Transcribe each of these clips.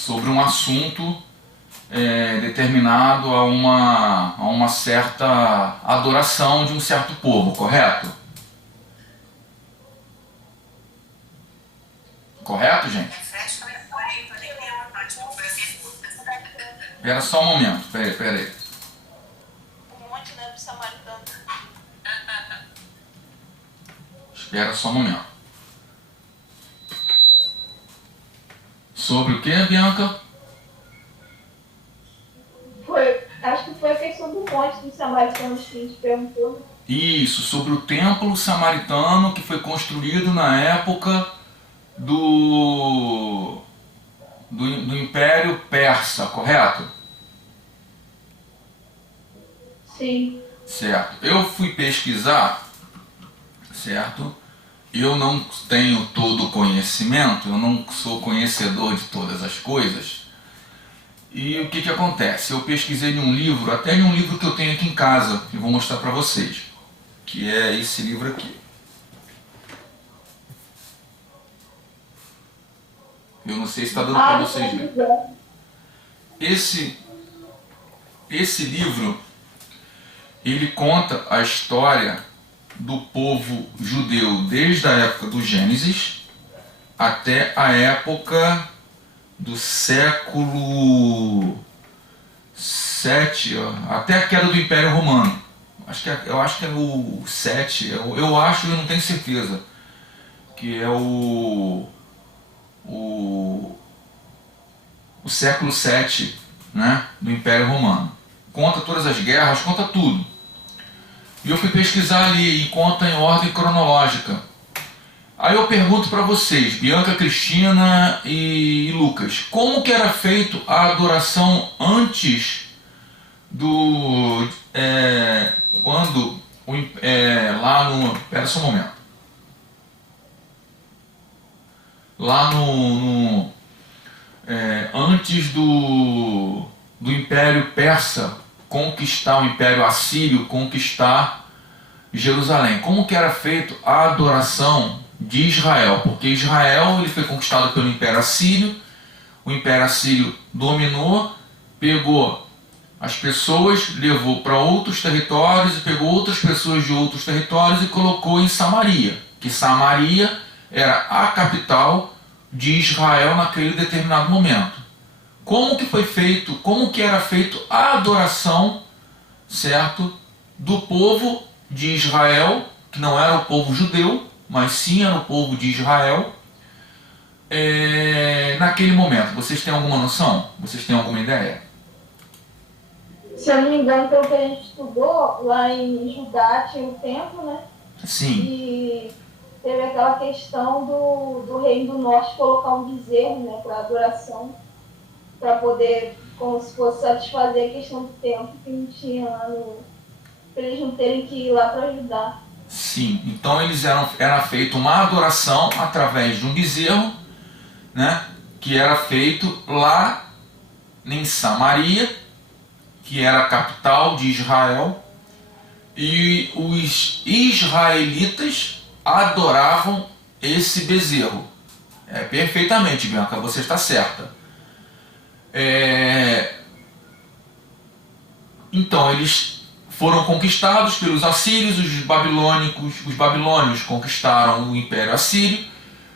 sobre um assunto determinado a uma certa adoração de um certo povo, correto? Correto, gente? Espera só um momento, espera aí. Um monte, né, do samaritano. Espera só um momento. Sobre o que, Bianca? Acho que foi a questão do monte dos samaritanos que a gente perguntou. Isso, sobre o templo samaritano que foi construído na época do Império Persa, correto? Sim. Certo. Eu fui pesquisar, certo? Eu não tenho todo o conhecimento, eu não sou conhecedor de todas as coisas. E o que acontece? Eu pesquisei em um livro, até em um livro que eu tenho aqui em casa, que eu vou mostrar para vocês, que é esse livro aqui. Eu não sei se está dando para vocês verem. Esse livro, ele conta a história do povo judeu desde a época do Gênesis até a época do século 7, até a queda do Império Romano. Eu acho que é o 7, eu acho, eu não tenho certeza, que é o, o século 7, né, do Império Romano. Conta todas as guerras, conta tudo. E eu fui pesquisar ali e conta em ordem cronológica. Aí eu pergunto para vocês, Bianca, Cristina e Lucas, como que era feito a adoração antes do... quando... lá no... Espera só um momento. Lá antes do Império Persa conquistar, o Império Assírio conquistar Jerusalém. Como que era feito a adoração de Israel? Porque Israel ele foi conquistado pelo Império Assírio, o Império Assírio dominou, pegou as pessoas, levou para outros territórios e pegou outras pessoas de outros territórios e colocou em Samaria, que Samaria era a capital de Israel naquele determinado momento. Como que foi feito, como que era feito a adoração, certo, do povo de Israel, que não era o povo judeu, mas sim era o povo de Israel, naquele momento? Vocês têm alguma noção? Vocês têm alguma ideia? Se eu não me engano, pelo que a gente estudou, lá em Judá tinha o templo, né? Sim. E teve aquela questão do reino do norte colocar um bezerro, né, para adoração, para poder, como se fosse satisfazer a questão do templo que não tinha lá para eles não terem que ir lá para ajudar. Sim, então era feita uma adoração através de um bezerro, né, que era feito lá em Samaria, que era a capital de Israel, e os israelitas adoravam esse bezerro. Perfeitamente, Bianca, você está certa. Então eles foram conquistados pelos assírios, os babilônios conquistaram o Império Assírio,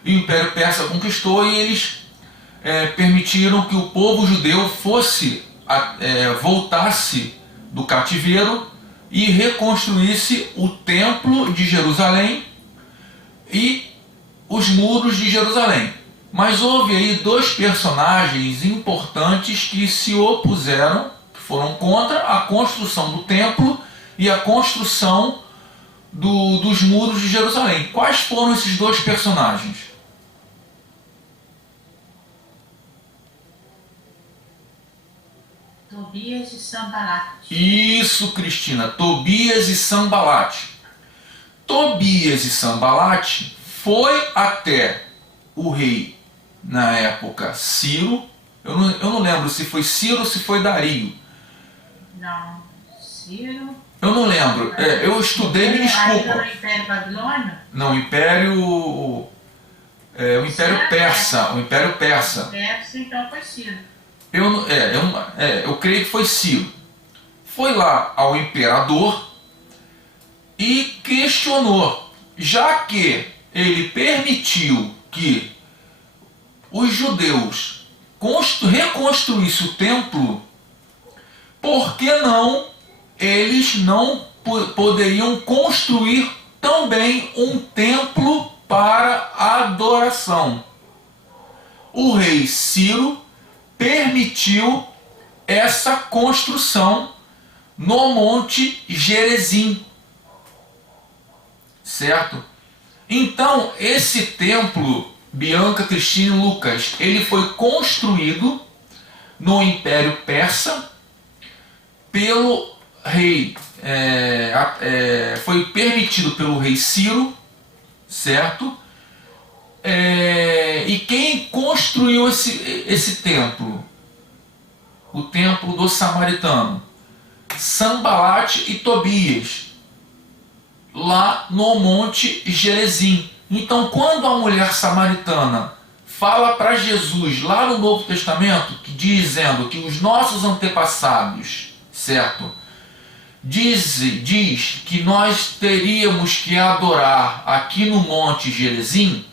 e o Império Persa conquistou, e eles permitiram que o povo judeu voltasse do cativeiro e reconstruísse o templo de Jerusalém e os muros de Jerusalém. Mas houve aí dois personagens importantes que se opuseram, que foram contra a construção do templo e a construção dos muros de Jerusalém. Quais foram esses dois personagens? Tobias e Sanbalat. Isso, Cristina, Tobias e Sanbalat. Tobias e Sanbalat foi até o rei, na época, Ciro. Eu não lembro se foi Ciro ou se foi Dario. Não, Ciro. Eu não lembro. Eu estudei, me desculpa. Aí no Império Babilônio? Não, Império... o Império Persa. O Império Persa. Persa, então foi Ciro. Eu creio que foi Ciro. Foi lá ao imperador e questionou, já que ele permitiu que os judeus reconstruíssem o templo, por que não eles não poderiam construir também um templo para adoração? O rei Ciro permitiu essa construção no Monte Gerizim, certo? Então, esse templo, Bianca, Cristina e Lucas, ele foi construído no Império Persa pelo rei, foi permitido pelo rei Ciro, certo? E quem construiu esse templo? O templo do Samaritano, Sanbalate e Tobias, lá no Monte Gerizim. Então, quando a mulher samaritana fala para Jesus, lá no Novo Testamento, dizendo que os nossos antepassados, certo, diz que nós teríamos que adorar aqui no Monte Gerizim,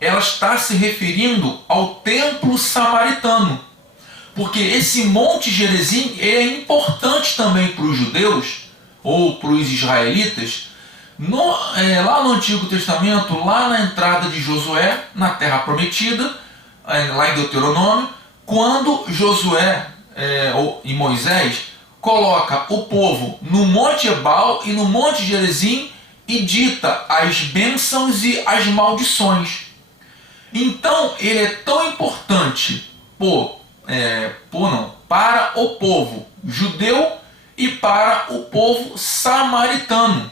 ela está se referindo ao templo samaritano. Porque esse Monte Gerizim é importante também para os judeus, ou para os israelitas, lá no Antigo Testamento, lá na entrada de Josué, na Terra Prometida, lá em Deuteronômio, quando Josué e Moisés coloca o povo no Monte Ebal e no Monte Gerizim e dita as bênçãos e as maldições. Então ele é tão importante para o povo judeu e para o povo samaritano,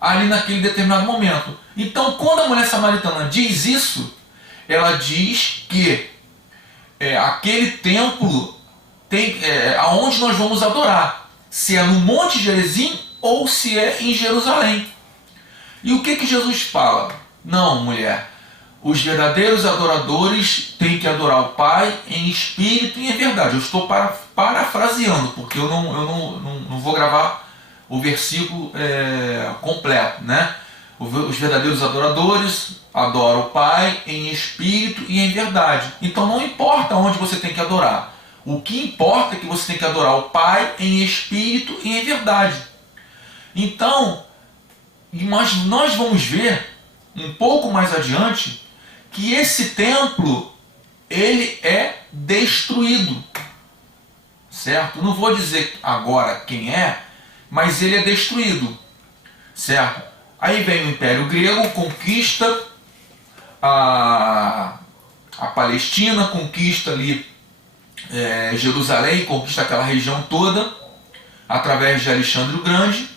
ali naquele determinado momento. Então, quando a mulher samaritana diz isso, ela diz que aquele templo aonde nós vamos adorar, se é no Monte Gerizim ou se é em Jerusalém. E o que Jesus fala? Não, mulher, os verdadeiros adoradores têm que adorar o Pai em espírito e em verdade. Eu estou parafraseando, porque eu não vou gravar o versículo completo, né? Os verdadeiros adoradores adoram o Pai em espírito e em verdade. Então não importa onde você tem que adorar. O que importa é que você tem que adorar o Pai em espírito e em verdade. Então, nós vamos ver um pouco mais adiante que esse templo ele é destruído, certo? Não vou dizer agora quem é, mas ele é destruído, certo? Aí vem o Império Grego, conquista a Palestina, conquista ali Jerusalém, conquista aquela região toda através de Alexandre o Grande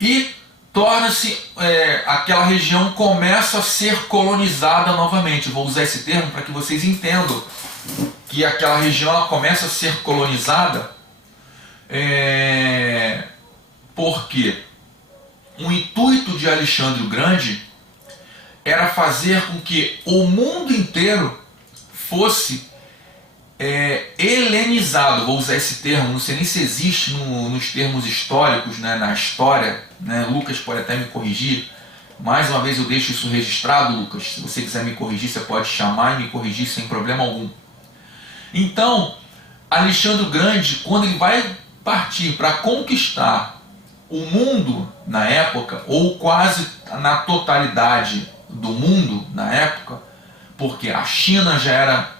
e torna-se, aquela região começa a ser colonizada novamente. Vou usar esse termo para que vocês entendam que aquela região ela começa a ser colonizada, porque o intuito de Alexandre o Grande era fazer com que o mundo inteiro fosse helenizado. Vou usar esse termo, não sei nem se existe nos termos históricos, né, na história, né? Lucas pode até me corrigir. Mais uma vez eu deixo isso registrado, Lucas. Se você quiser me corrigir, você pode chamar e me corrigir sem problema algum. Então, Alexandre o Grande, quando ele vai partir para conquistar o mundo na época, ou quase na totalidade do mundo na época, porque a China já era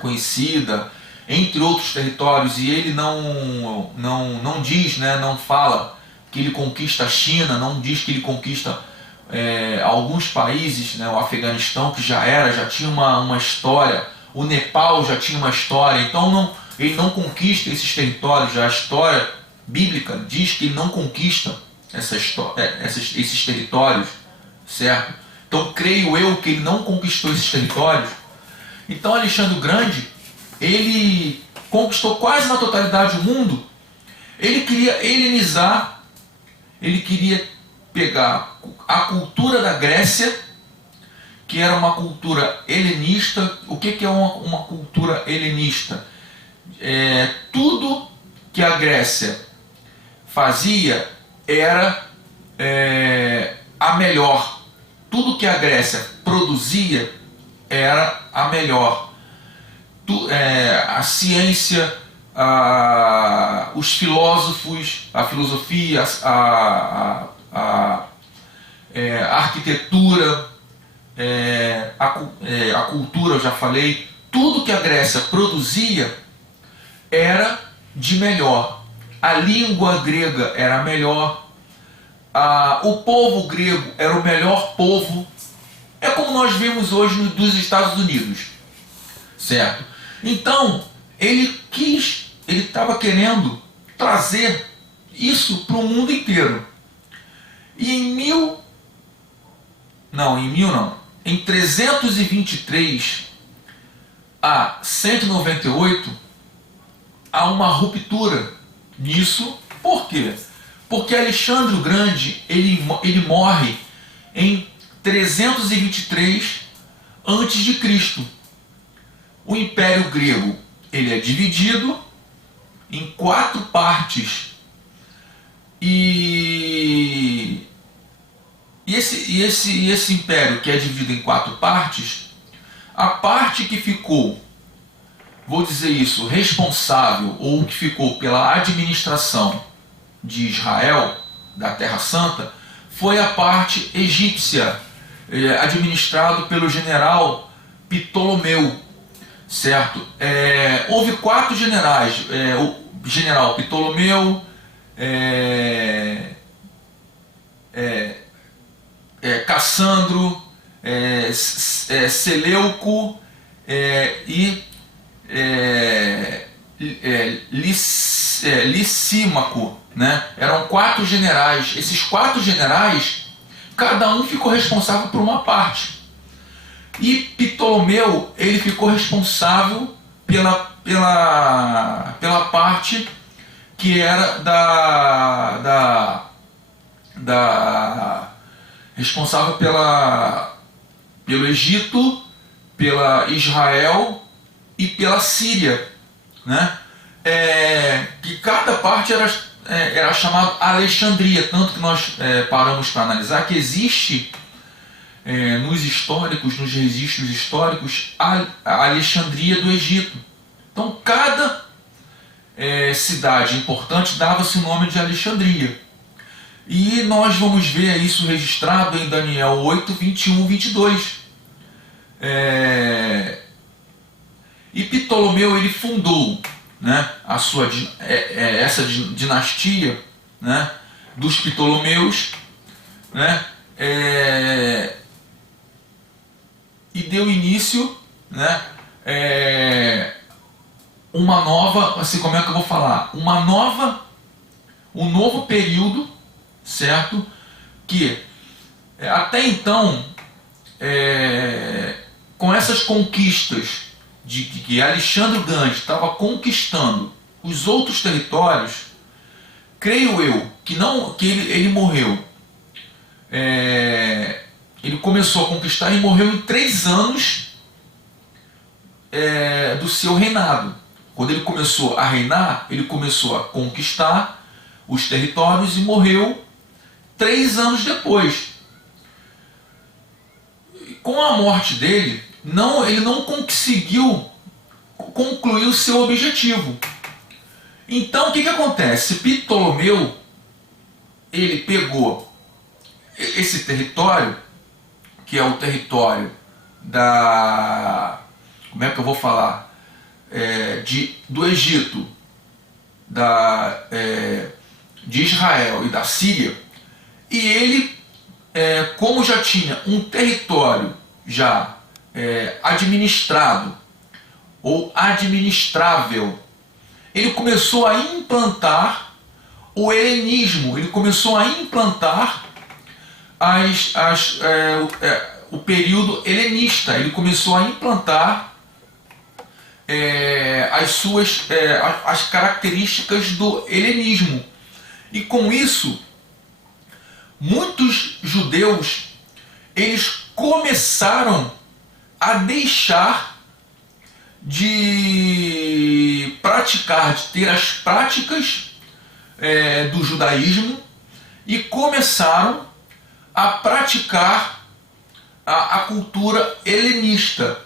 conhecida, entre outros territórios, e ele não diz, né, não fala que ele conquista a China, não diz que ele conquista alguns países, né, o Afeganistão, que já tinha uma história, o Nepal já tinha uma história, então ele não conquista esses territórios. Já a história bíblica diz que ele não conquista esses territórios, certo? Então creio eu que ele não conquistou esses territórios. Então Alexandre o Grande, ele conquistou quase na totalidade o mundo. Ele queria helenizar, ele queria pegar a cultura da Grécia, que era uma cultura helenista. O que é uma cultura helenista? Tudo que a Grécia fazia era a melhor. Tudo que a Grécia produzia era a melhor. A ciência, os filósofos, a filosofia, a arquitetura, a cultura, eu já falei, tudo que a Grécia produzia era de melhor. A língua grega era melhor, o povo grego era o melhor povo. É como nós vemos hoje dos Estados Unidos, certo? Então, ele estava querendo trazer isso para o mundo inteiro. E em 323 a 198 há uma ruptura nisso. Por quê? Porque Alexandre o Grande ele morre em 323 a.C. O Império Grego ele é dividido em 4 partes. E esse império que é dividido em 4 partes, a parte que ficou, vou dizer isso, responsável, ou que ficou pela administração de Israel, da Terra Santa, foi a parte egípcia, administrado pelo general Ptolomeu, certo? Houve 4 generais, o general Ptolomeu, Cassandro, Seleuco e Licímaco, né? Eram 4 generais. Esses 4 generais, cada um ficou responsável por uma parte. E Ptolomeu ele ficou responsável pela parte que era responsável pelo Egito, pela Israel e pela Síria, né? Que cada parte era chamada Alexandria, tanto que nós paramos para analisar que existe nos registros históricos, a Alexandria do Egito. Então cada cidade importante dava-se o nome de Alexandria. E nós vamos ver isso registrado em Daniel 8, 21, 22. E Ptolomeu ele fundou, né, essa dinastia, né, dos Ptolomeus, né, e deu início, né, uma nova, assim, como é que eu vou falar? Um novo período, certo? Que até então, com essas conquistas de que Alexandre o Grande estava conquistando os outros territórios, creio eu que ele morreu. Ele começou a conquistar e morreu em 3 anos do seu reinado. Quando ele começou a reinar, ele começou a conquistar os territórios e morreu 3 anos depois. Com a morte dele, ele não conseguiu concluir o seu objetivo. Então o que acontece? Ptolomeu ele pegou esse território, que é o território como é que eu vou falar? Do Egito, de Israel e da Síria, e ele, como já tinha um território já administrado ou administrável, ele começou a implantar o helenismo, ele começou a implantar o período helenista, ele começou a implantar as características do helenismo. E com isso, muitos judeus, eles começaram a deixar de praticar, de ter as práticas do judaísmo e começaram a praticar a cultura helenista.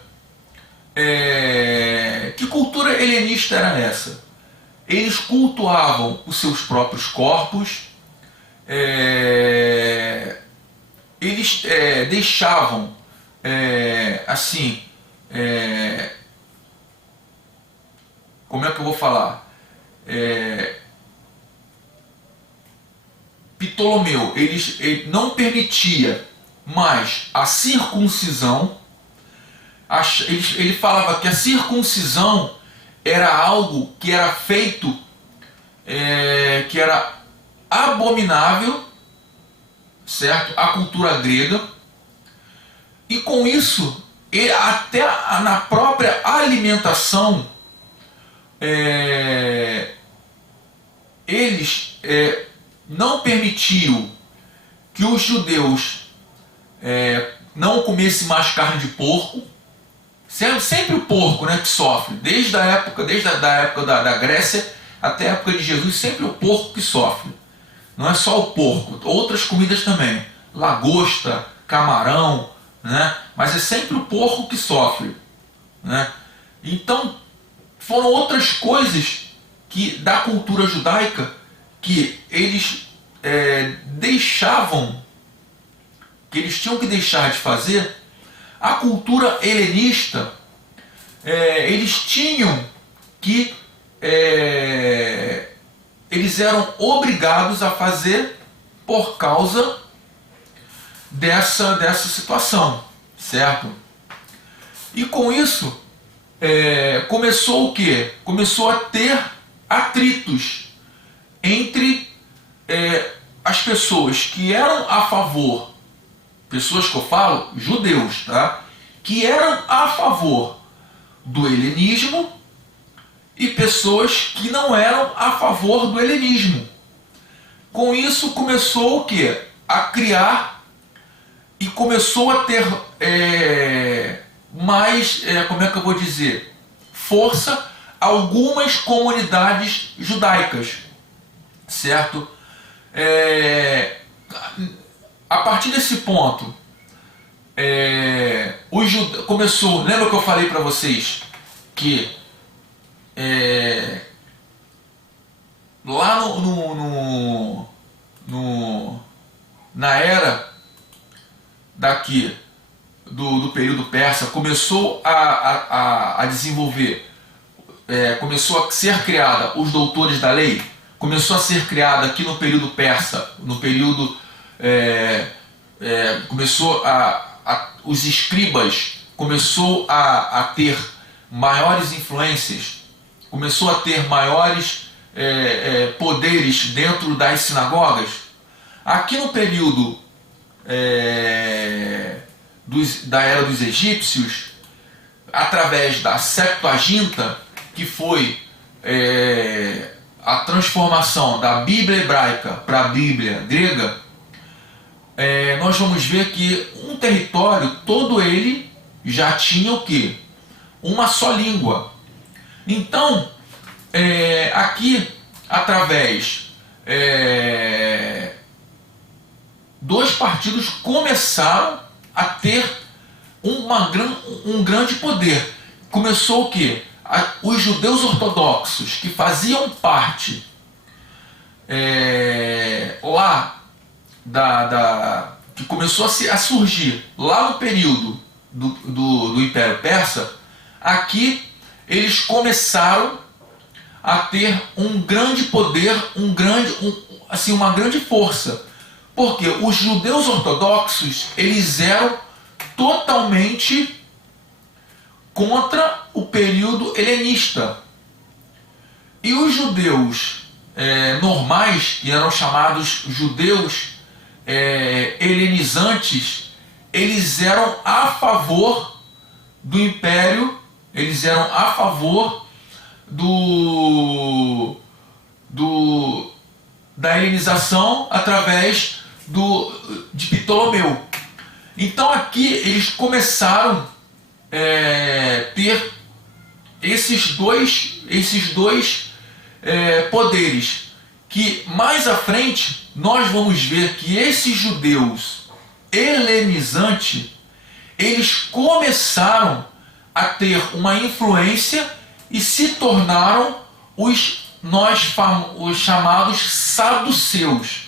Que cultura helenista era essa? Eles cultuavam os seus próprios corpos, eles deixavam assim, como é que eu vou falar? Ptolomeu, ele não permitia mais a circuncisão. Ele falava que a circuncisão era algo que era feito, que era abominável, certo? A cultura grega. E com isso, até na própria alimentação, eles não permitiam que os judeus não comessem mais carne de porco. Sempre o porco, né, que sofre, desde a época da Grécia até a época de Jesus, sempre o porco que sofre. Não é só o porco, outras comidas também, lagosta, camarão, né? Mas é sempre o porco que sofre, né? Então foram outras coisas da cultura judaica que eles deixavam, que eles tinham que deixar de fazer. A cultura helenista, eles tinham que, eles eram obrigados a fazer por causa dessa situação, certo? E com isso, começou o quê? Começou a ter atritos entre as pessoas que eram a favor, pessoas que eu falo, judeus, tá? Que eram a favor do helenismo e pessoas que não eram a favor do helenismo. Com isso começou o quê? A criar e começou a ter mais, como é que eu vou dizer, força algumas comunidades judaicas, certo? A partir desse ponto, começou, lembra que eu falei para vocês que lá na era daqui do período persa, começou a desenvolver, começou a ser criada os doutores da lei, começou a ser criada aqui no período persa, no período começou os escribas começou a ter maiores influências, começou a ter maiores poderes dentro das sinagogas. Aqui no período da era dos egípcios, através da Septuaginta, que foi a transformação da Bíblia hebraica para a Bíblia grega, nós vamos ver que um território, todo ele já tinha o quê? Uma só língua. Então, aqui, através dois partidos começaram a ter um grande poder. Começou o quê? Os judeus ortodoxos, que faziam parte lá que começou a surgir lá no período do Império Persa, aqui eles começaram a ter um grande poder, uma grande força, porque os judeus ortodoxos, eles eram totalmente contra o período helenista, e os judeus normais, que eram chamados judeus helenizantes, eles eram a favor do império, eles eram a favor da helenização através de Ptolomeu. Então aqui eles começaram a ter esses dois poderes, que mais à frente nós vamos ver que esses judeus helenizantes, eles começaram a ter uma influência e se tornaram os chamados saduceus.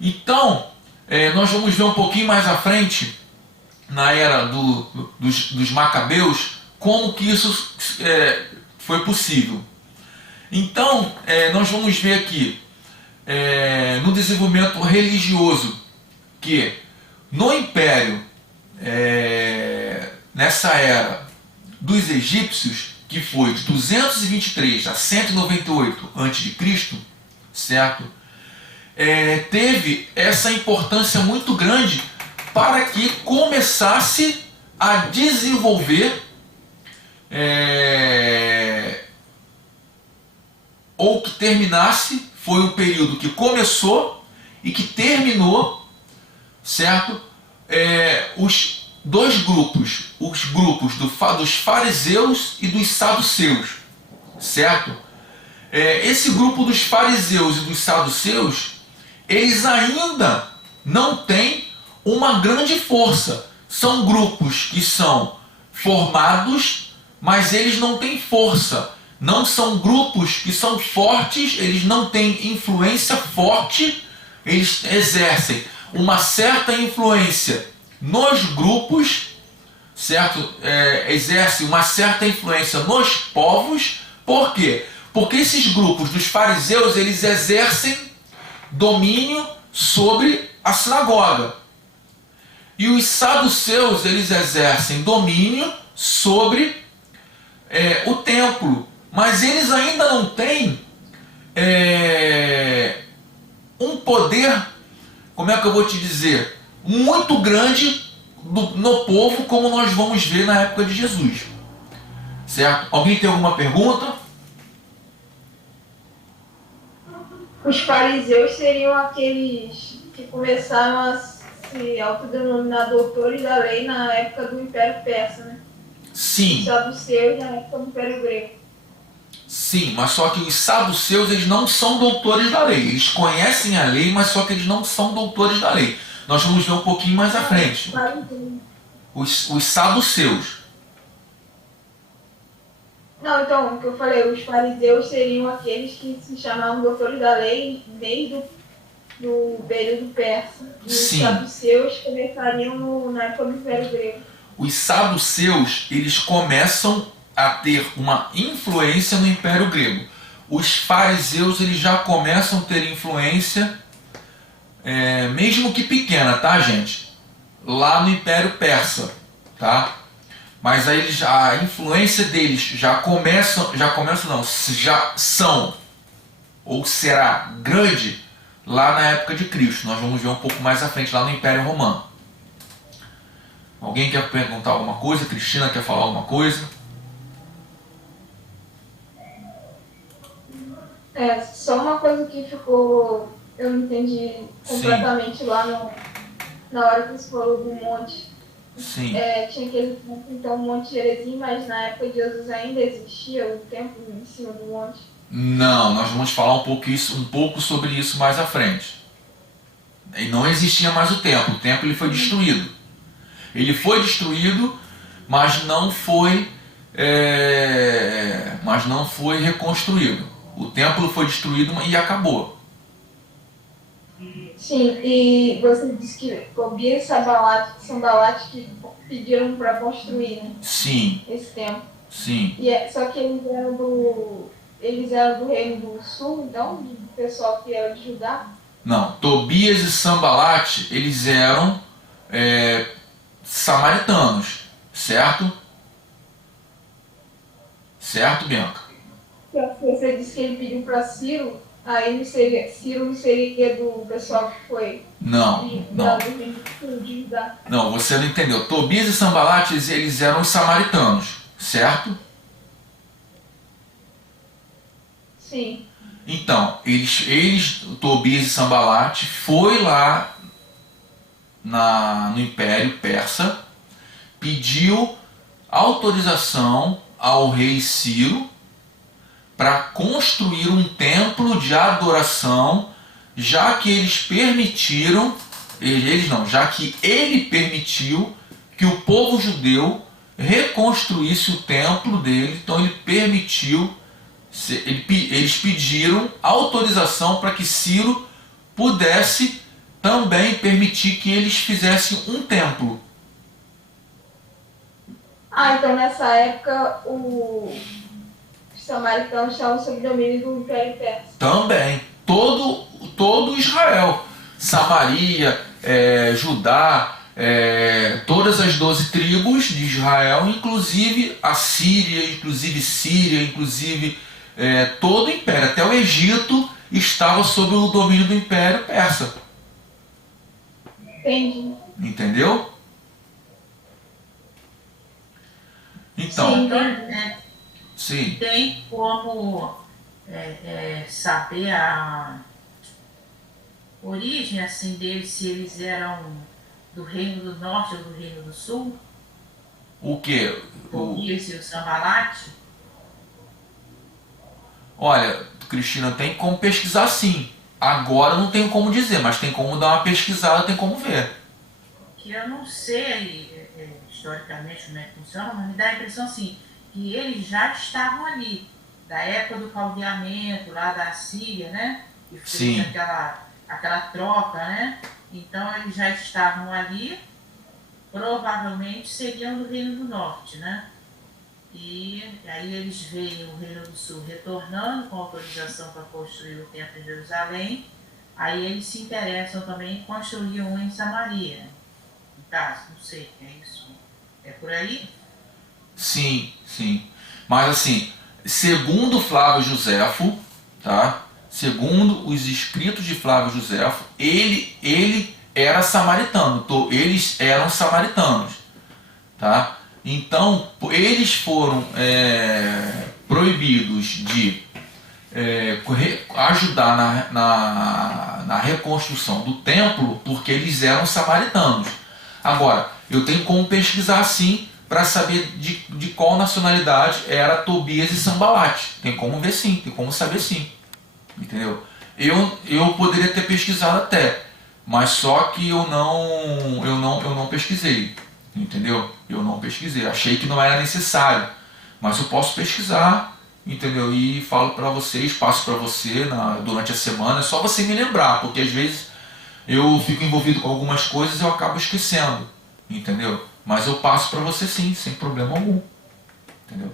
Então, nós vamos ver um pouquinho mais à frente, na era dos Macabeus, como que isso foi possível. Então, nós vamos ver aqui, no desenvolvimento religioso, que no Império, nessa era dos egípcios, que foi de 223 a 198 a.C., certo? Teve essa importância muito grande para que começasse a desenvolver ou que terminasse, foi um período que começou e que terminou, certo? Os dois grupos, os grupos dos fariseus e dos saduceus, certo? Esse grupo dos fariseus e dos saduceus, eles ainda não têm uma grande força. São grupos que são formados, mas eles não têm força. Não são grupos que são fortes, eles não têm influência forte, eles exercem uma certa influência nos grupos, certo? Exercem uma certa influência nos povos. Por quê? Porque esses grupos dos fariseus, eles exercem domínio sobre a sinagoga. E os saduceus, eles exercem domínio sobre o templo. Mas eles ainda não têm um poder, como é que eu vou te dizer, muito grande no povo, como nós vamos ver na época de Jesus. Certo? Alguém tem alguma pergunta? Os fariseus seriam aqueles que começaram a se autodenominar doutores da lei na época do Império Persa, né? Sim. Os saduceus na época do Império Grego. Sim, mas só que os saduceus, eles não são doutores da lei. Eles conhecem a lei, mas só que eles não são doutores da lei. Nós vamos ver um pouquinho mais à frente. Os saduceus. Não, então, o que eu falei, os fariseus seriam aqueles que se chamavam doutores da lei desde do período persa. E os saduceus começariam na época do Império Grego. Os saduceus, eles começam a ter uma influência no Império Grego. Os fariseus, eles já começam a ter influência, mesmo que pequena, tá, gente? Lá no Império Persa, tá? Mas aí a influência deles já são, ou será grande, lá na época de Cristo. Nós vamos ver um pouco mais à frente, lá no Império Romano. Alguém quer perguntar alguma coisa? Cristina quer falar alguma coisa? Só uma coisa que ficou, eu não entendi completamente. Sim. Lá na hora que você falou do monte. Sim. Tinha aquele então, Monte Gerizim, mas na época de Jesus ainda existia o templo em cima do monte? Não, nós vamos falar um pouco sobre isso mais à frente. E não existia mais o templo ele foi destruído. Ele foi destruído, mas não foi reconstruído. O templo foi destruído e acabou. Sim, e você disse que Tobias e Sambalat que pediram para construir, né? Sim. Esse templo. Sim. Só que eles eram do Reino do Sul, então, do pessoal que era de Judá? Não, Tobias e Sambalat, eles eram samaritanos, certo? Certo, Bianca? Você disse que ele pediu para Ciro, aí Ciro não seria do pessoal que foi não. de Judá. Não, você não entendeu. Tobias e Sambalat, eles eram os samaritanos, certo? Sim. Então, Tobias e Sambalate, foi lá no Império Persa, pediu autorização ao rei Ciro para construir um templo de adoração, já que já que ele permitiu que o povo judeu reconstruísse o templo dele. Então ele permitiu, eles pediram autorização para que Ciro pudesse também permitir que eles fizessem um templo. Então nessa época os samaritanos estavam sob domínio do Império Persa. Também. Todo Israel. Samaria, Judá, todas as 12 tribos de Israel, inclusive a Síria, inclusive todo o Império, até o Egito estava sob o domínio do Império Persa. Entendi. Entendeu? Então, sim. Tem como saber a origem assim deles, se eles eram do Reino do Norte ou do Reino do Sul? O quê? Tobias e o Sambalate? Olha, Cristina, tem como pesquisar sim. Agora não tenho como dizer, mas tem como dar uma pesquisada, tem como ver. Que eu não sei historicamente como é que funciona, mas me dá a impressão assim, que eles já estavam ali, da época do caldeamento, lá da Síria, né? Que fez aquela troca, né? Então eles já estavam ali, provavelmente seriam do Reino do Norte, né? E aí eles veem o Reino do Sul retornando com autorização para construir o Templo em Jerusalém. Aí eles se interessam também em construir um em Samaria. No caso, não sei, é isso. É por aí? Sim. Mas assim, segundo Flávio Josefo, tá? Segundo os escritos de Flávio Josefo, ele era samaritano, eles eram samaritanos, tá? Então, eles foram proibidos de ajudar na reconstrução do templo, porque eles eram samaritanos. Agora, eu tenho como pesquisar sim, para saber de qual nacionalidade era Tobias e Sambalate. Tem como ver sim, tem como saber sim. Entendeu? Eu poderia ter pesquisado até, mas só que eu não pesquisei. Entendeu? Eu não pesquisei, achei que não era necessário, mas eu posso pesquisar, entendeu? E falo para vocês, passo para você durante a semana. É só você me lembrar, porque às vezes eu fico envolvido com algumas coisas e eu acabo esquecendo, entendeu? Mas eu passo para você sim, sem problema algum, entendeu?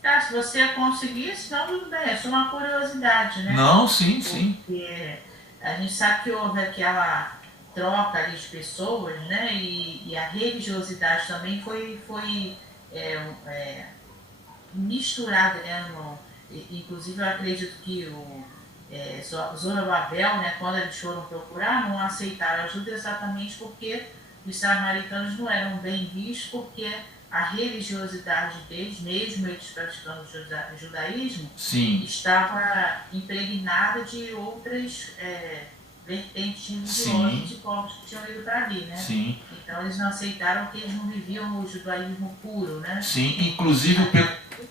Tá, se você conseguir, senão tudo bem, é só uma curiosidade, né? Não, sim. Porque a gente sabe que houve aquela troca ali de pessoas, né? E a religiosidade também foi misturada, né? Inclusive eu acredito que Zorobabel, né, quando eles foram procurar, não aceitaram ajuda exatamente porque os samaritanos não eram bem vistos, porque a religiosidade deles, mesmo eles praticando o judaísmo, Sim. estava impregnada de outras vertentes religiosas de povos que tinham ido para ali, né? Sim. Então eles não aceitaram que eles não viviam o judaísmo puro, né? Sim,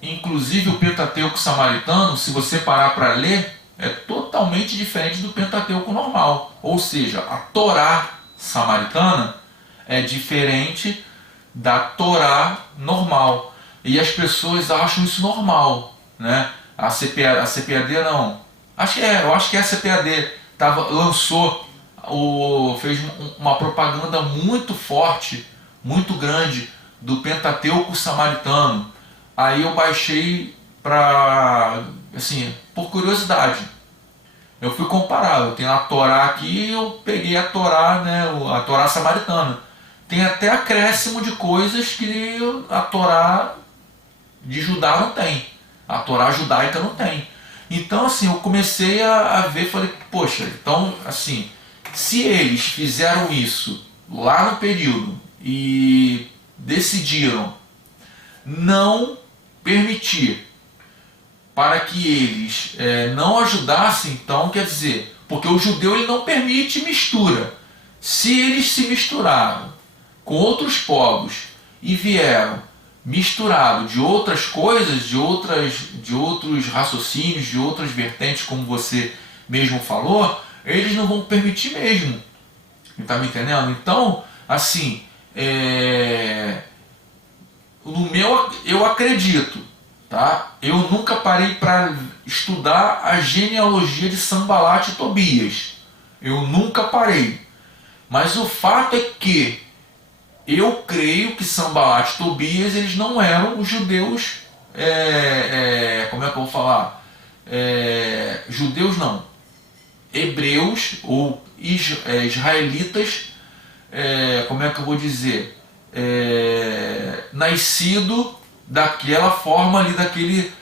inclusive o Pentateuco samaritano, se você parar para ler, é totalmente diferente do Pentateuco normal. Ou seja, a Torá samaritana é diferente da Torá normal. E as pessoas acham isso normal, né? A CPAD não. Eu acho que a CPAD fez uma propaganda muito forte, muito grande do Pentateuco samaritano. Aí eu baixei por curiosidade. Eu fui comparar, eu tenho a Torá aqui e eu peguei a Torá, né, a Torá samaritana. Tem até acréscimo de coisas que a Torá de Judá não tem. A Torá judaica não tem. Então, assim, eu comecei a ver, falei, poxa, então, assim, se eles fizeram isso lá no período e decidiram não permitir para que eles não ajudassem, então quer dizer, porque o judeu ele não permite mistura. Se eles se misturaram com outros povos e vieram misturado de outras coisas, de outros raciocínios, de outras vertentes, como você mesmo falou, eles não vão permitir mesmo. Está me entendendo? Então, assim, eu acredito, tá? Eu nunca parei para estudar a genealogia de Sanbalat e Tobias. Eu nunca parei. Mas o fato é que eu creio que Sanbalat e Tobias eles não eram os judeus, como é que eu vou falar? Judeus não, hebreus ou israelitas, como é que eu vou dizer? Nascido daquela forma ali, daquele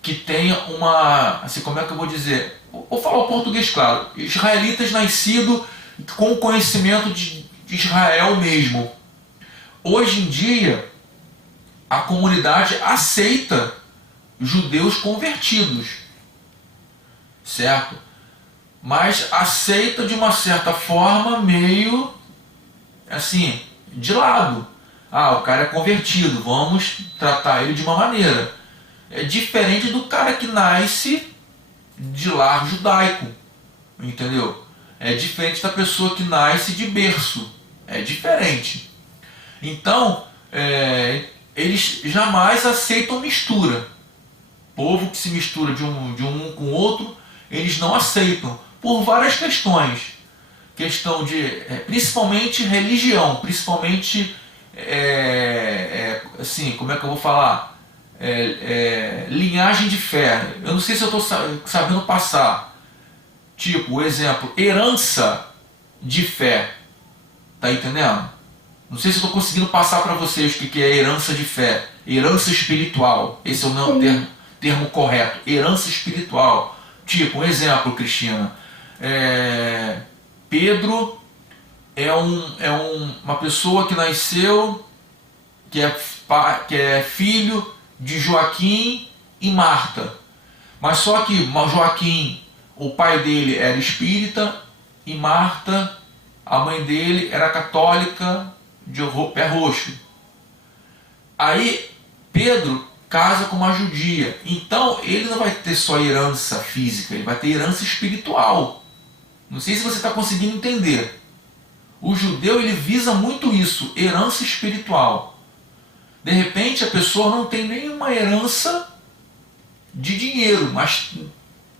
que tenha uma, assim, como é que eu vou dizer? Vou falar o português claro. Israelitas nascido com conhecimento de Israel mesmo. Hoje em dia, a comunidade aceita judeus convertidos, certo? Mas aceita de uma certa forma meio assim, de lado. Ah, o cara é convertido, vamos tratar ele de uma maneira. É diferente do cara que nasce de lar judaico, entendeu? É diferente da pessoa que nasce de berço, é diferente. Então, eles jamais aceitam mistura. Povo que se mistura de um com o outro, eles não aceitam, por várias questões. Questão de, principalmente religião, principalmente, assim, como é que eu vou falar? Linhagem de fé. Eu não sei se eu estou sabendo passar. Tipo, o exemplo, herança de fé. Tá entendendo? Não sei se eu estou conseguindo passar para vocês o que é herança de fé. Herança espiritual. Esse é o termo correto. Herança espiritual. Tipo, um exemplo, Cristina. Pedro é uma pessoa que nasceu, que é filho de Joaquim e Marta. Mas só que Joaquim, o pai dele era espírita, e Marta, a mãe dele, era católica de pé roxo. Aí Pedro casa com uma judia. Então ele não vai ter só herança física, ele vai ter herança espiritual. Não sei se você está conseguindo entender. O judeu ele visa muito isso, herança espiritual. De repente a pessoa não tem nenhuma herança de dinheiro, mas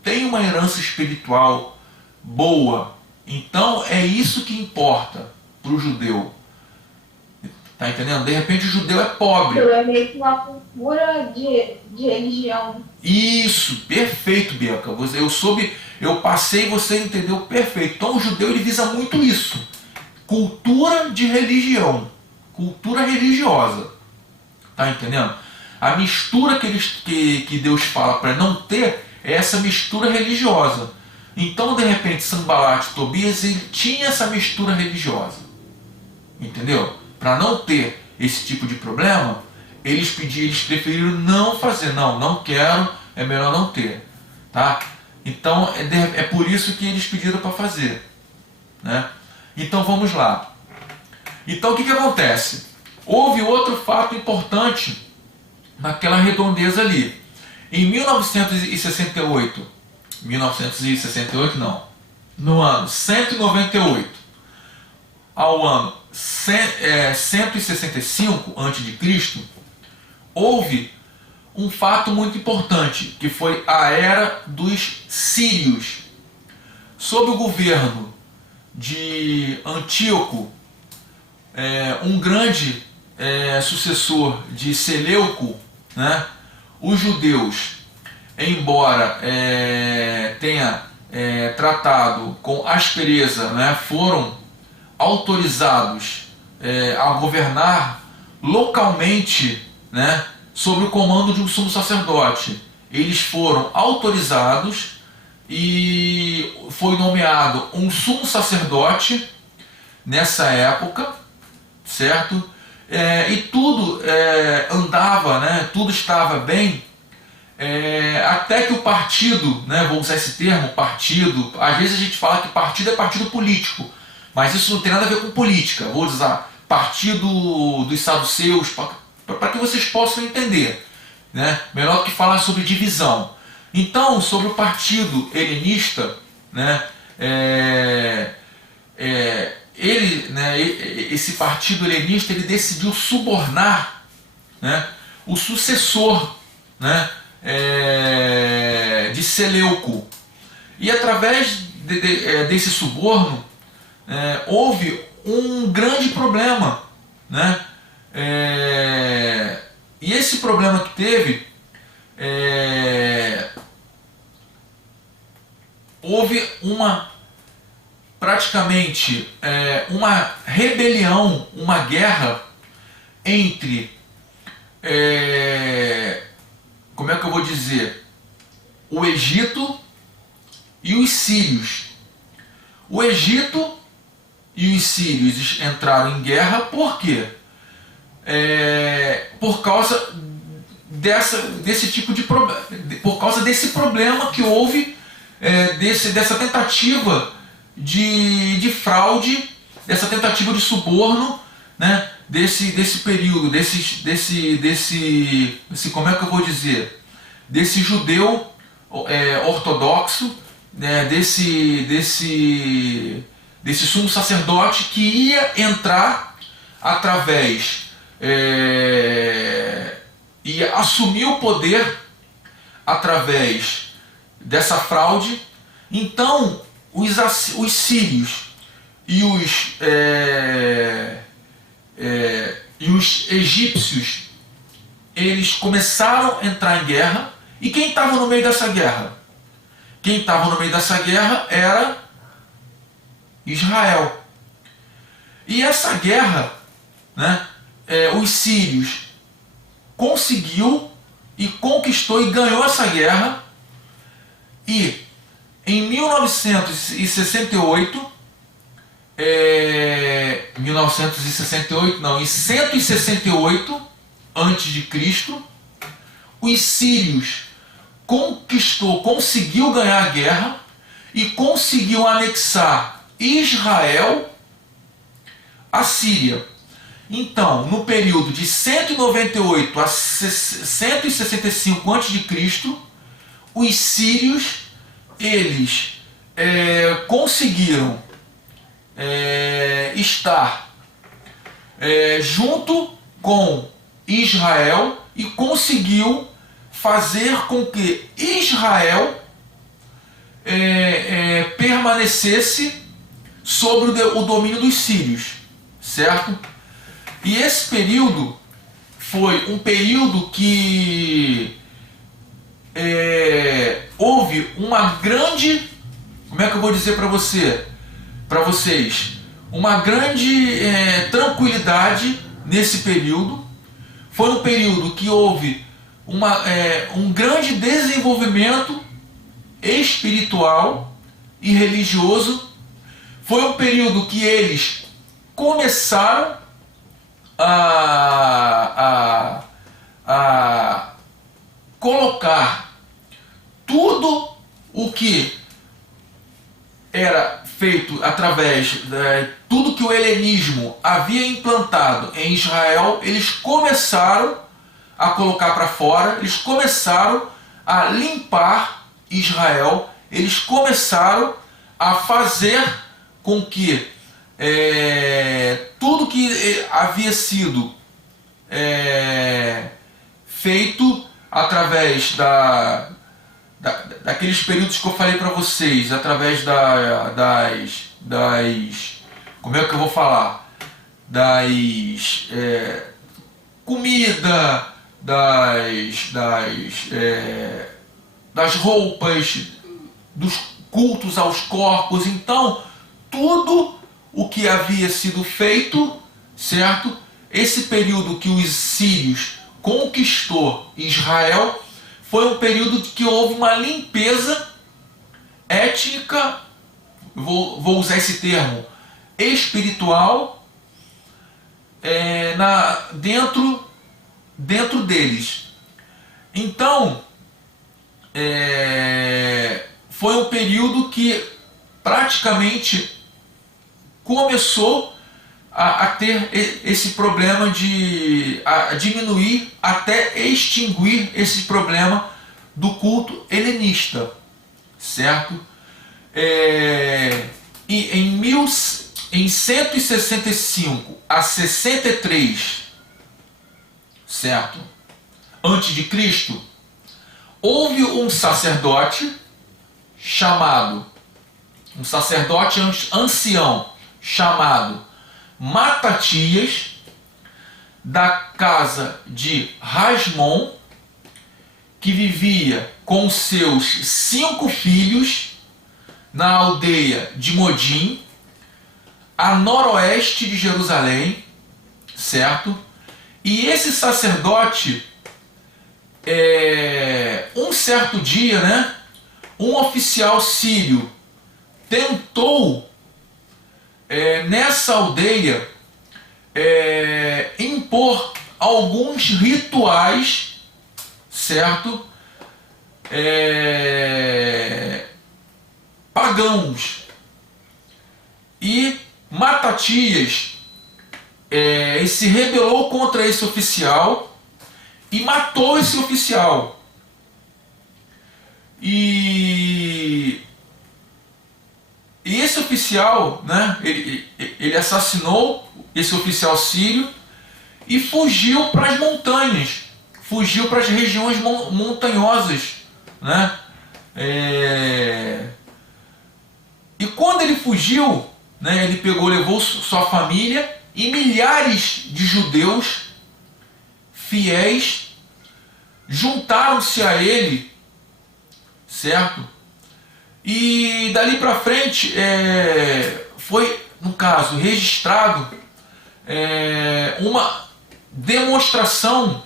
tem uma herança espiritual boa. Então é isso que importa para o judeu. Tá entendendo? De repente o judeu é pobre. Então é meio que uma cultura de religião. Isso, perfeito, Bianca. Eu passei e você entendeu perfeito. Então o judeu ele visa muito isso. Cultura de religião. Cultura religiosa. Tá entendendo? A mistura que Deus fala para não ter é essa mistura religiosa. Então, de repente, Sanbalat e Tobias ele tinha essa mistura religiosa. Entendeu? Para não ter esse tipo de problema, eles preferiram não fazer. Não quero, é melhor não ter. Tá? Então, é por isso que eles pediram para fazer. Né? Então, vamos lá. Então, o que acontece? Houve outro fato importante naquela redondeza ali. Em 1968 não, no ano 198 ao ano 165 a.C., houve um fato muito importante, que foi a Era dos Sírios. Sob o governo de Antíoco, um grande sucessor de Seleuco, né, os judeus, embora tenha tratado com aspereza, né, foram autorizados a governar localmente, né, sob o comando de um sumo sacerdote. Eles foram autorizados e foi nomeado um sumo sacerdote nessa época, certo? E tudo andava, né, tudo estava bem até que o partido, né, vou usar esse termo, partido, às vezes a gente fala que partido é partido político, mas isso não tem nada a ver com política. Vou usar partido dos saduceus, para que vocês possam entender, né? Melhor do que falar sobre divisão. Então, sobre o partido helenista, né, esse partido helenista, ele decidiu subornar, né, o sucessor, né, de Seleuco. E através desse suborno, houve um grande problema, né? E esse problema que teve, houve praticamente uma rebelião, uma guerra entre, como é que eu vou dizer, o Egito e os sírios. O Egito e os sírios entraram em guerra, por quê? Por causa desse tipo de problema, por causa desse problema que houve, dessa tentativa de fraude, dessa tentativa de suborno, né, desse período, como é que eu vou dizer, desse judeu ortodoxo, né, desse sumo sacerdote que ia entrar através, ia assumir o poder através dessa fraude. Então os sírios e os egípcios, eles começaram a entrar em guerra. E quem estava no meio dessa guerra? Quem estava no meio dessa guerra era Israel. E essa guerra, né, os sírios conseguiu e conquistou e ganhou essa guerra. E em 1968, em 168 antes de Cristo, os sírios conseguiu ganhar a guerra e conseguiu anexar Israel à Síria. Então, no período de 198 a 165 a.C., os sírios, eles conseguiram estar junto com Israel e conseguiu fazer com que Israel permanecesse sobre o domínio dos sírios, certo? E esse período foi um período que houve uma grande, como é que eu vou dizer para vocês, uma grande tranquilidade nesse período. Foi um período que houve um grande desenvolvimento espiritual e religioso. Foi um período que eles começaram a colocar tudo o que era feito através de tudo que o helenismo havia implantado em Israel. Eles começaram a colocar para fora, eles começaram a limpar Israel, eles começaram a fazer com que tudo que havia sido feito através daqueles períodos que eu falei para vocês, através como é que eu vou falar? Comida, das roupas, dos cultos aos corpos. Então, tudo o que havia sido feito, certo? Esse período que os sírios conquistou Israel foi um período que houve uma limpeza étnica, vou usar esse termo, espiritual, dentro deles. Então, foi um período que praticamente começou a ter esse problema a diminuir até extinguir esse problema do culto helenista, certo? Em 165 a 63, certo? Antes de Cristo, houve um sacerdote ancião chamado Matatias, da casa de Rasmon, que vivia com seus 5 filhos na aldeia de Modim, a noroeste de Jerusalém, certo? E esse sacerdote, um certo dia, né, um oficial sírio tentou nessa aldeia impor alguns rituais, certo? Pagãos. E Matatias se rebelou contra esse oficial e matou esse oficial. E esse oficial, né, ele assassinou esse oficial sírio e fugiu para as montanhas, fugiu para as regiões montanhosas, né? E quando ele fugiu, né, ele levou sua família e milhares de judeus fiéis juntaram-se a ele, certo? E dali para frente foi, no caso, registrado uma demonstração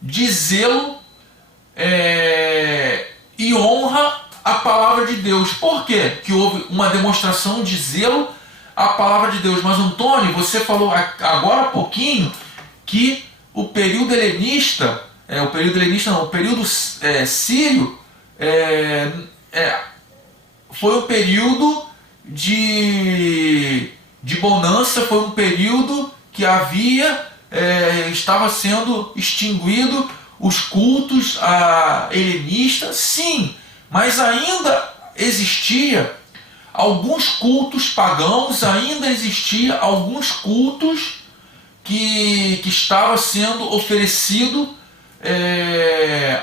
de zelo e honra à palavra de Deus. Por quê que houve uma demonstração de zelo à palavra de Deus? Mas, Antônio, você falou agora há pouquinho que o período helenista, o período sírio, foi um período de bonança, foi um período que estava sendo extinguido os cultos helenistas, sim, mas ainda existia alguns cultos pagãos, ainda existia alguns cultos que estava sendo oferecido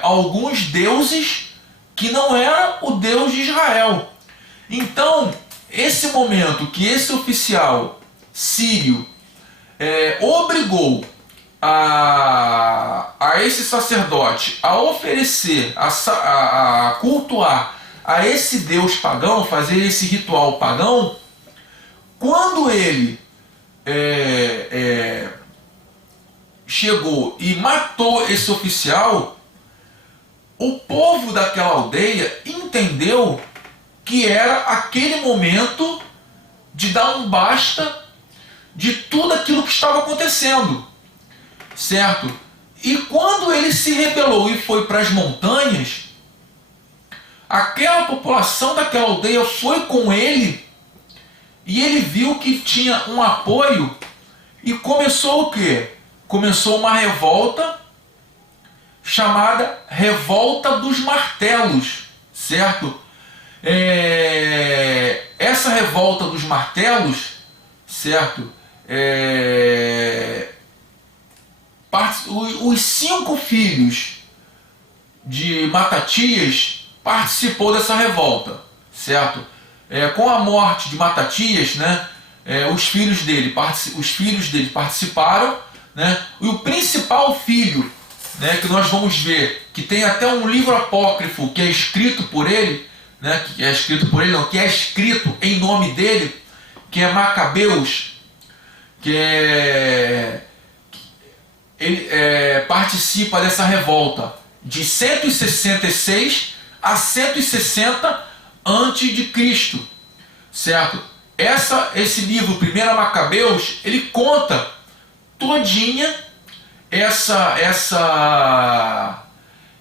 a alguns deuses que não era o Deus de Israel. Então, esse momento que esse oficial sírio obrigou a esse sacerdote a oferecer, a cultuar a esse deus pagão, fazer esse ritual pagão, quando ele chegou e matou esse oficial, o povo daquela aldeia entendeu que era aquele momento de dar um basta de tudo aquilo que estava acontecendo, certo? E quando ele se rebelou e foi para as montanhas, aquela população daquela aldeia foi com ele e ele viu que tinha um apoio e começou o quê? Começou uma revolta chamada Revolta dos Martelos, certo? Essa Revolta dos Martelos, certo? Os 5 filhos de Matatias participou dessa revolta, certo? Com a morte de Matatias, né, os filhos dele participaram, né, e o principal filho, né, que nós vamos ver, que tem até um livro apócrifo que é escrito por ele, né, que é escrito em nome dele, que é Macabeus, ele participa dessa revolta de 166 a 160 antes de Cristo, certo? Esse livro, 1 Macabeus, ele conta todinha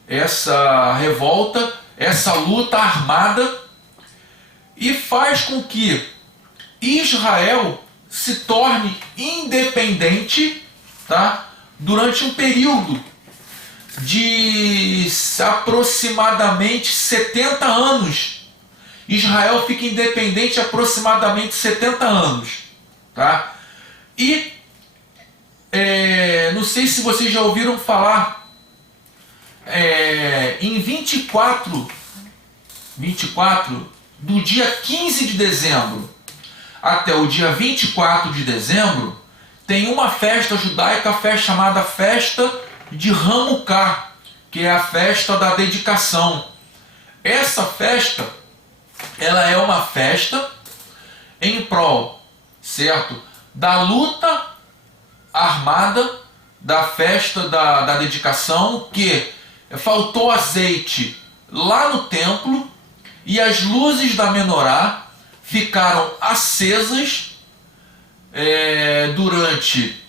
essa revolta, essa luta armada, e faz com que Israel se torne independente, tá? Durante um período de aproximadamente 70 anos. Israel fica independente aproximadamente 70 anos, tá? E não sei se vocês já ouviram falar, em 24 do dia 15 de dezembro até o dia 24 de dezembro, tem uma festa judaica, a festa chamada Festa de Hanukkah, que é a festa da dedicação. Essa festa, ela é uma festa em prol, certo, da luta armada, da festa da dedicação, que faltou azeite lá no templo e as luzes da menorá ficaram acesas durante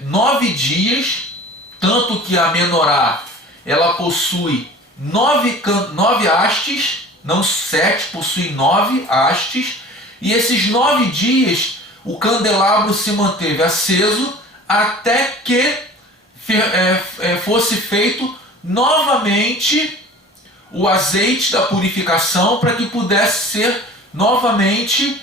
9 dias, tanto que a menorá ela possui 9 hastes, não 7, possui 9 hastes, e esses 9 dias o candelabro se manteve aceso até que fosse feito novamente o azeite da purificação, para que pudesse ser novamente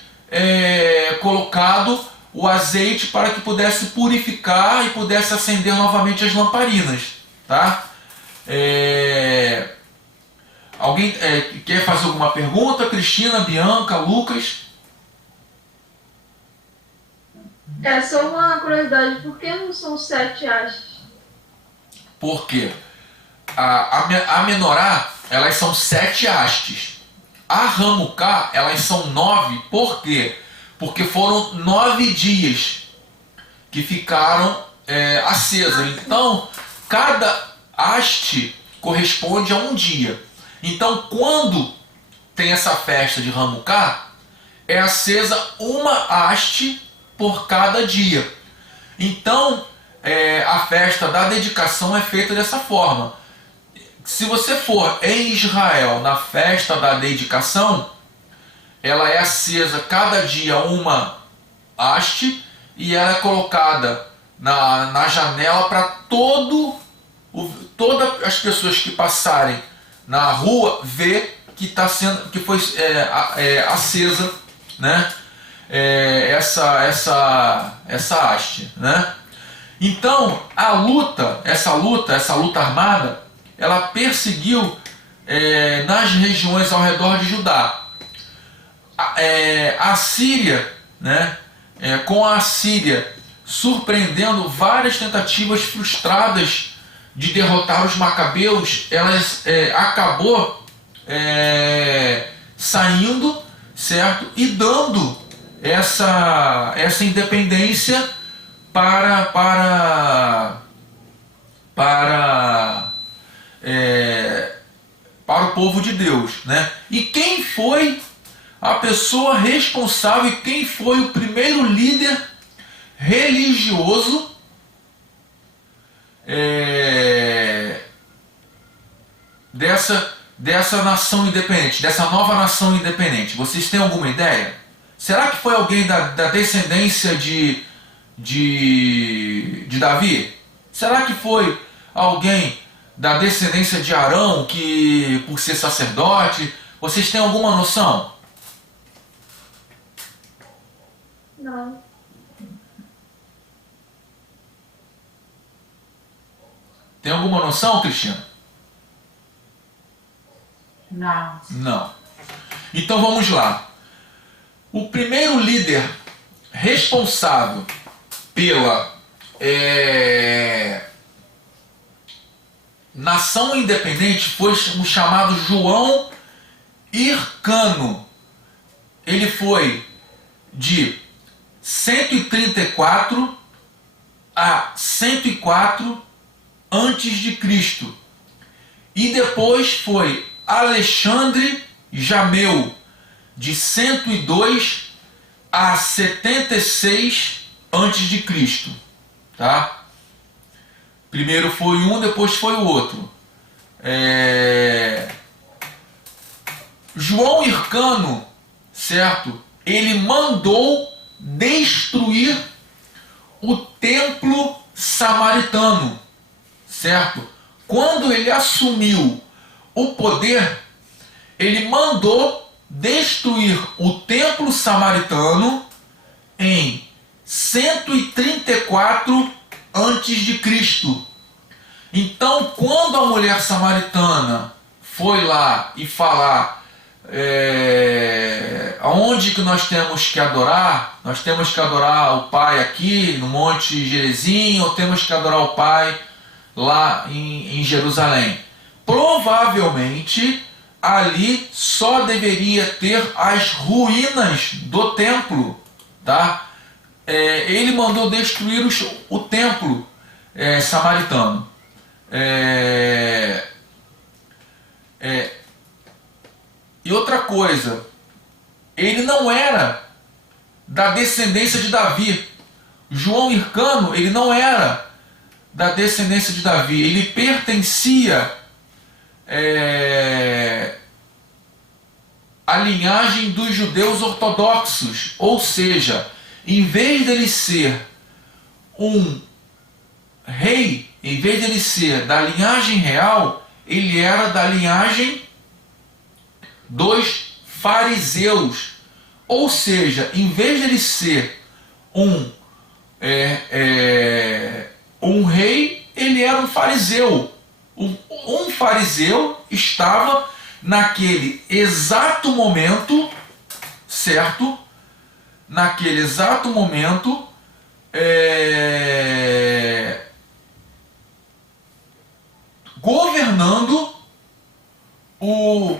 colocado o azeite, para que pudesse purificar e pudesse acender novamente as lamparinas, tá? Alguém quer fazer alguma pergunta? Cristina, Bianca, Lucas? Só uma curiosidade, por que não são 7 hastes? Por quê? A menorá, elas são 7 hastes. A Hanukkah, elas são 9. Por quê? Porque foram 9 dias que ficaram acesas. Então, cada haste corresponde a um dia. Então, quando tem essa festa de Hanukkah, é acesa uma haste por cada dia. Então, a festa da dedicação é feita dessa forma. Se você for em Israel na festa da dedicação, ela é acesa cada dia uma haste, e ela é colocada na janela para todas as pessoas que passarem na rua ver que foi acesa, né? Essa haste, né? Então essa luta armada, ela perseguiu nas regiões ao redor de Judá. A Síria, né? Com a Síria surpreendendo várias tentativas frustradas de derrotar os macabeus, elas acabou saindo, certo? E dando essa independência para o povo de Deus, né? E quem foi a pessoa responsável, quem foi o primeiro líder religioso dessa nação independente, dessa nova nação independente? Vocês têm alguma ideia? Será que foi alguém da descendência de Davi? Será que foi alguém da descendência de Arão, que por ser sacerdote? Vocês têm alguma noção? Não. Tem alguma noção, Cristina? Não. Não. Então vamos lá. O primeiro líder responsável pela nação independente foi o chamado João Hircano. Ele foi de 134 a 104 antes de Cristo. E depois foi Alexandre Jameu, de 102 a 76 antes de Cristo, tá? Primeiro foi um, depois foi o outro. João Hircano, certo? Ele mandou destruir o templo samaritano, certo? Quando ele assumiu o poder, ele mandou destruir o templo samaritano em 134 antes de Cristo. Então, quando a mulher samaritana foi lá e falar aonde que nós temos que adorar? Nós temos que adorar o Pai aqui no Monte Gerizim, ou temos que adorar o Pai lá em Jerusalém? Provavelmente ali só deveria ter as ruínas do templo, tá? Ele mandou destruir o templo samaritano. E outra coisa, ele não era da descendência de Davi. João Hircano, ele não era da descendência de Davi. Ele pertencia à linhagem dos judeus ortodoxos. Ou seja, em vez dele ser um rei, em vez dele ser da linhagem real, ele era da linhagem dos fariseus. Ou seja, em vez de ele ser um rei, ele era um fariseu. Um fariseu estava naquele exato momento, certo? Naquele exato momento, governando o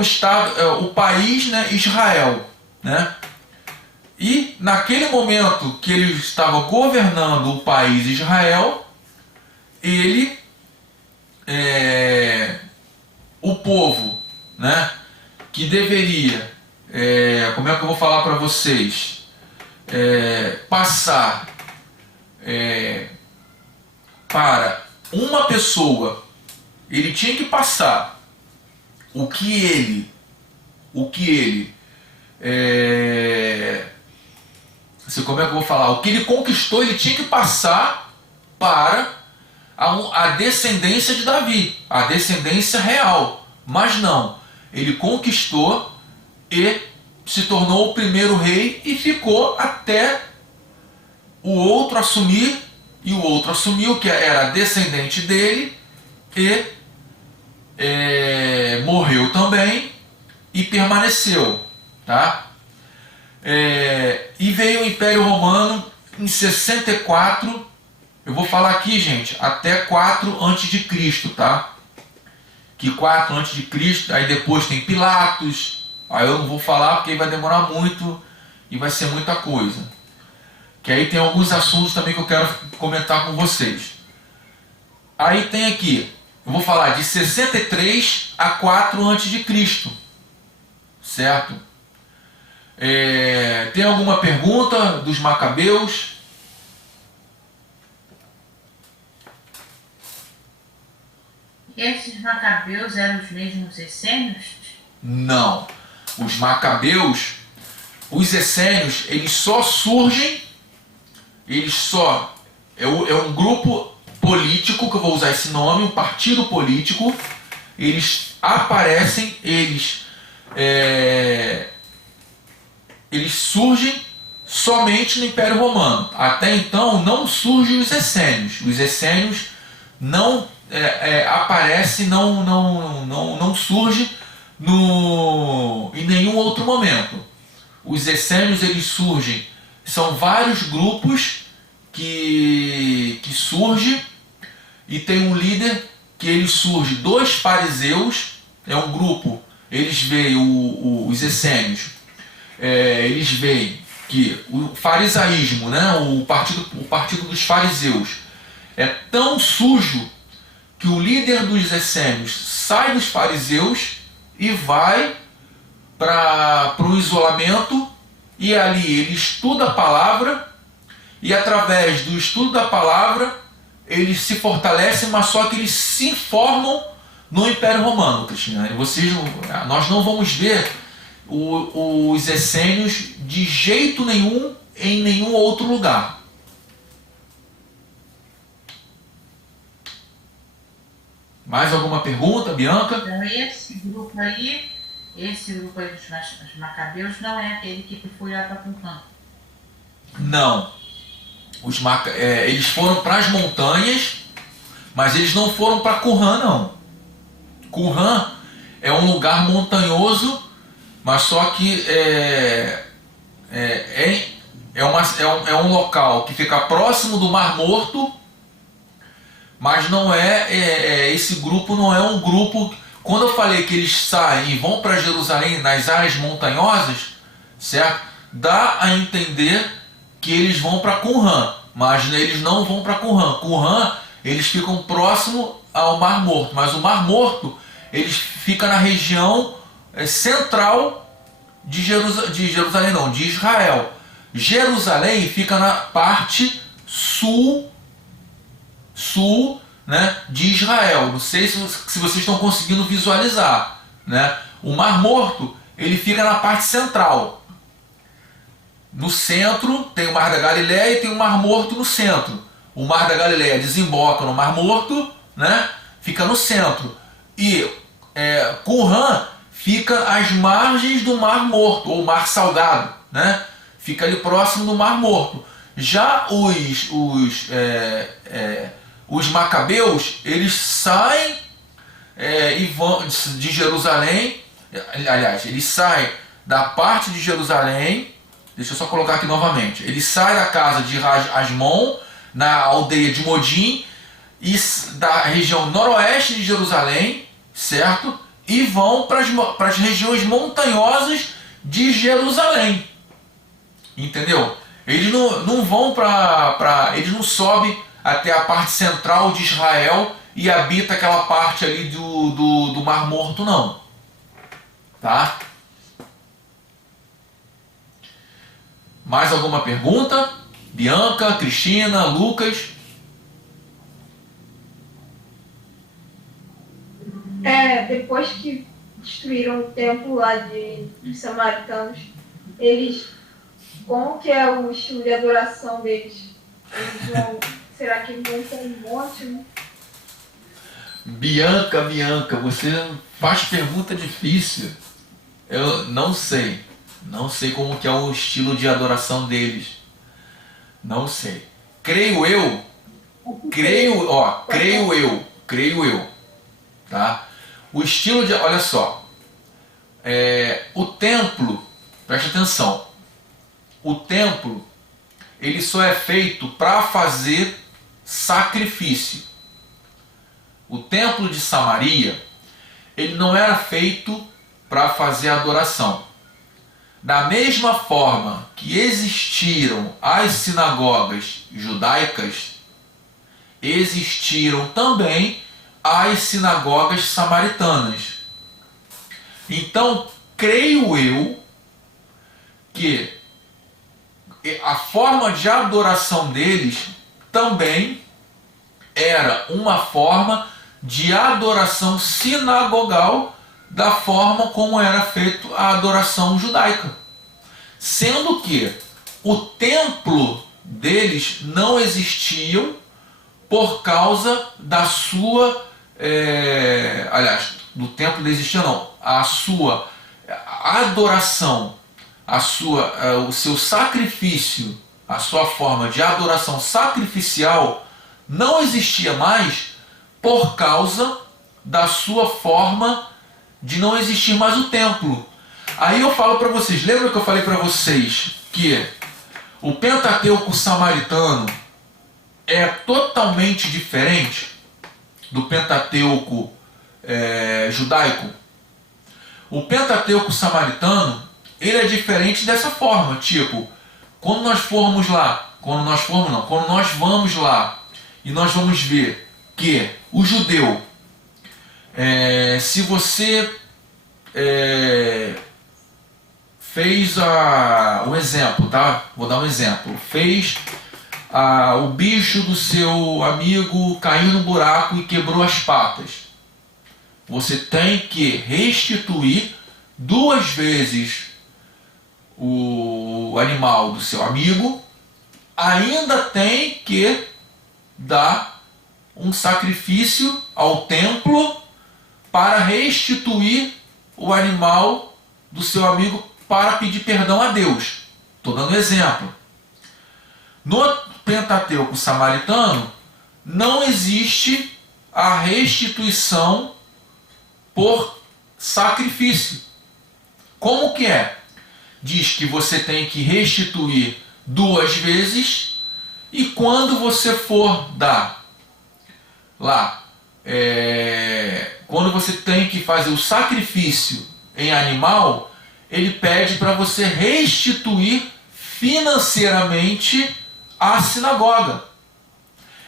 estado, o país, né, Israel, né? E naquele momento que ele estava governando o país Israel, ele, o povo, né, que deveria, como é que eu vou falar para vocês, passar para uma pessoa, ele tinha que passar o que ele como é que eu vou falar? O que ele conquistou, ele tinha que passar para a descendência de Davi, a descendência real. Mas não, ele conquistou e se tornou o primeiro rei e ficou até o outro assumir, e o outro assumiu, que era descendente dele, e morreu também e permaneceu, tá? E veio o Império Romano em 64, eu vou falar aqui, gente, até 4 a.C., tá? Que 4 a.C., aí depois tem Pilatos, aí eu não vou falar porque aí vai demorar muito e vai ser muita coisa. Que aí tem alguns assuntos também que eu quero comentar com vocês. Aí tem aqui, eu vou falar de 63 a 4 a.C., certo? Tem alguma pergunta dos Macabeus? Esses Macabeus eram os mesmos essênios? Não. Os Macabeus, os essênios, eles só surgem, é um grupo político, que eu vou usar esse nome, um partido político. Eles aparecem, eles surgem somente no Império Romano. Até então não surgem os essênios. Os essênios não aparecem, não surgem em nenhum outro momento. Os essênios, eles surgem, são vários grupos que surgem, e tem um líder que ele surge dos fariseus, é um grupo, eles veem os essênios, eles veem que o farisaísmo, né, o partido dos fariseus, é tão sujo que o líder dos essênios sai dos fariseus e vai para o isolamento, e ali ele estuda a palavra, e através do estudo da palavra eles se fortalecem, mas só que eles se formam no Império Romano, Cristina. Nós não vamos ver os essênios de jeito nenhum em nenhum outro lugar. Mais alguma pergunta, Bianca? Então esse grupo aí dos Macabeus não é aquele que foi lá para Qumran. Não. Eles foram para as montanhas, mas eles não foram para Qumran, não. Qumran é um lugar montanhoso, mas só que é um local que fica próximo do Mar Morto, mas não esse grupo não é um grupo. Quando eu falei que eles saem e vão para Jerusalém nas áreas montanhosas, certo? Dá a entender que eles vão para Qumran, mas eles não vão para Qumran. Qumran, eles ficam próximo ao Mar Morto, mas o Mar Morto ele fica na região central de Jerusalém, não, de Israel. Jerusalém fica na parte sul, né, de Israel. Não sei se vocês estão conseguindo visualizar, né? O Mar Morto ele fica na parte central. No centro tem o Mar da Galileia e tem o Mar Morto no centro. O Mar da Galileia desemboca no Mar Morto, né? Fica no centro. E Qumran fica às margens do Mar Morto, ou Mar Salgado, né? Fica ali próximo do Mar Morto. Já os Macabeus, eles saem e vão de Jerusalém. Aliás, eles saem da parte de Jerusalém. Deixa eu só colocar aqui novamente. Eles saem da casa de Asmon, na aldeia de Modim, e da região noroeste de Jerusalém, certo? E vão para as regiões montanhosas de Jerusalém. Entendeu? Eles não vão eles não sobem até a parte central de Israel e habita aquela parte ali do Mar Morto, não. Tá? Mais alguma pergunta? Bianca, Cristina, Lucas? Depois que destruíram o templo lá dos samaritanos, como que é o estilo de adoração deles? Será que eles vão ter um monte, né? Bianca, você faz pergunta difícil. Eu não sei. Não sei como que é o estilo de adoração deles. Não sei. Creio eu. Tá? O estilo de... Olha só. O templo, preste atenção. O templo, ele só é feito para fazer sacrifício. O templo de Samaria, ele não era feito para fazer adoração. Da mesma forma que existiram as sinagogas judaicas, existiram também as sinagogas samaritanas. Então, creio eu que a forma de adoração deles também era uma forma de adoração sinagogal, da forma como era feita a adoração judaica. Sendo que o templo deles não existia por causa da sua... aliás, do templo não existia não. A sua adoração, o seu sacrifício, a sua forma de adoração sacrificial não existia mais por causa da sua forma de não existir mais o templo. Aí eu falo para vocês, lembra que eu falei para vocês que o Pentateuco samaritano é totalmente diferente do Pentateuco judaico? O Pentateuco samaritano, ele é diferente dessa forma, tipo, quando nós vamos lá e nós vamos ver que o judeu, se você fez um exemplo, tá? Vou dar um exemplo. Fez o bicho do seu amigo caiu no buraco e quebrou as patas. Você tem que restituir 2 vezes o animal do seu amigo, ainda tem que dar um sacrifício ao templo para restituir o animal do seu amigo para pedir perdão a Deus. Estou dando exemplo. No Pentateuco samaritano, não existe a restituição por sacrifício. Como que é? Diz que você tem que restituir 2 vezes, e quando você for dar lá, quando você tem que fazer o sacrifício em animal, ele pede para você restituir financeiramente à sinagoga.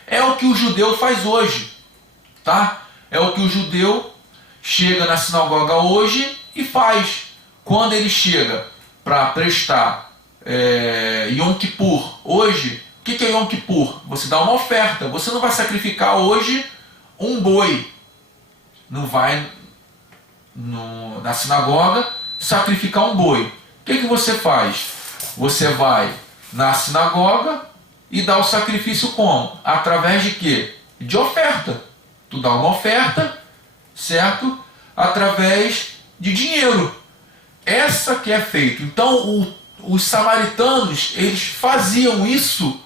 É o que o judeu faz hoje, tá? É o que o judeu chega na sinagoga hoje e faz. Quando ele chega para prestar Yom Kippur, hoje, o que é Yom Kippur? Você dá uma oferta. Você não vai sacrificar hoje um boi. Não vai na sinagoga sacrificar um boi. O que você faz? Você vai na sinagoga e dá o sacrifício como? Através de quê? De oferta. Tu dá uma oferta, certo? Através de dinheiro. Essa que é feito. Então os samaritanos, eles faziam isso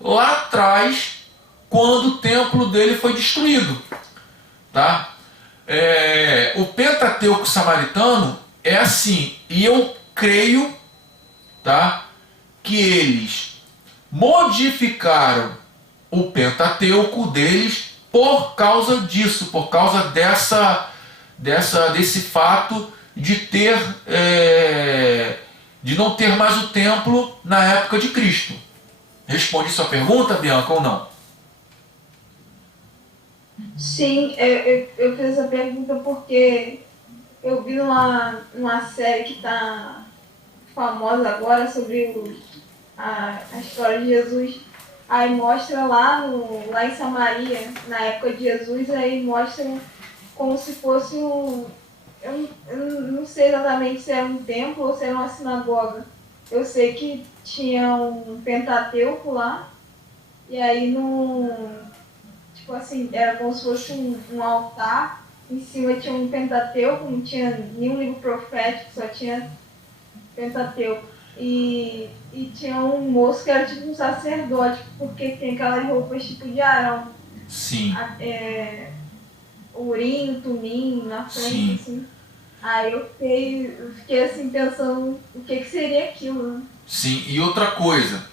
lá atrás, quando o templo dele foi destruído, tá? O Pentateuco samaritano é assim, e eu creio, tá, que eles modificaram o Pentateuco deles por causa disso, por causa desse fato de de não ter mais o templo na época de Cristo. Respondi sua pergunta, Bianca, ou não? Sim, eu fiz essa pergunta porque eu vi uma série que está famosa agora sobre a história de Jesus. Aí mostra lá em Samaria, na época de Jesus, aí mostra como se fosse eu não sei exatamente se era um templo ou se era uma sinagoga. Eu sei que tinha um Pentateuco lá, e aí tipo assim, era como se fosse um altar, em cima tinha um Pentateuco, não tinha nenhum livro profético, só tinha Pentateuco. E tinha um moço que era tipo um sacerdote, porque tem aquelas roupas tipo de Arão. Sim. Urim, Tumim na frente, sim, assim. Aí eu fiquei assim pensando o que seria aquilo, né? Sim, e outra coisa,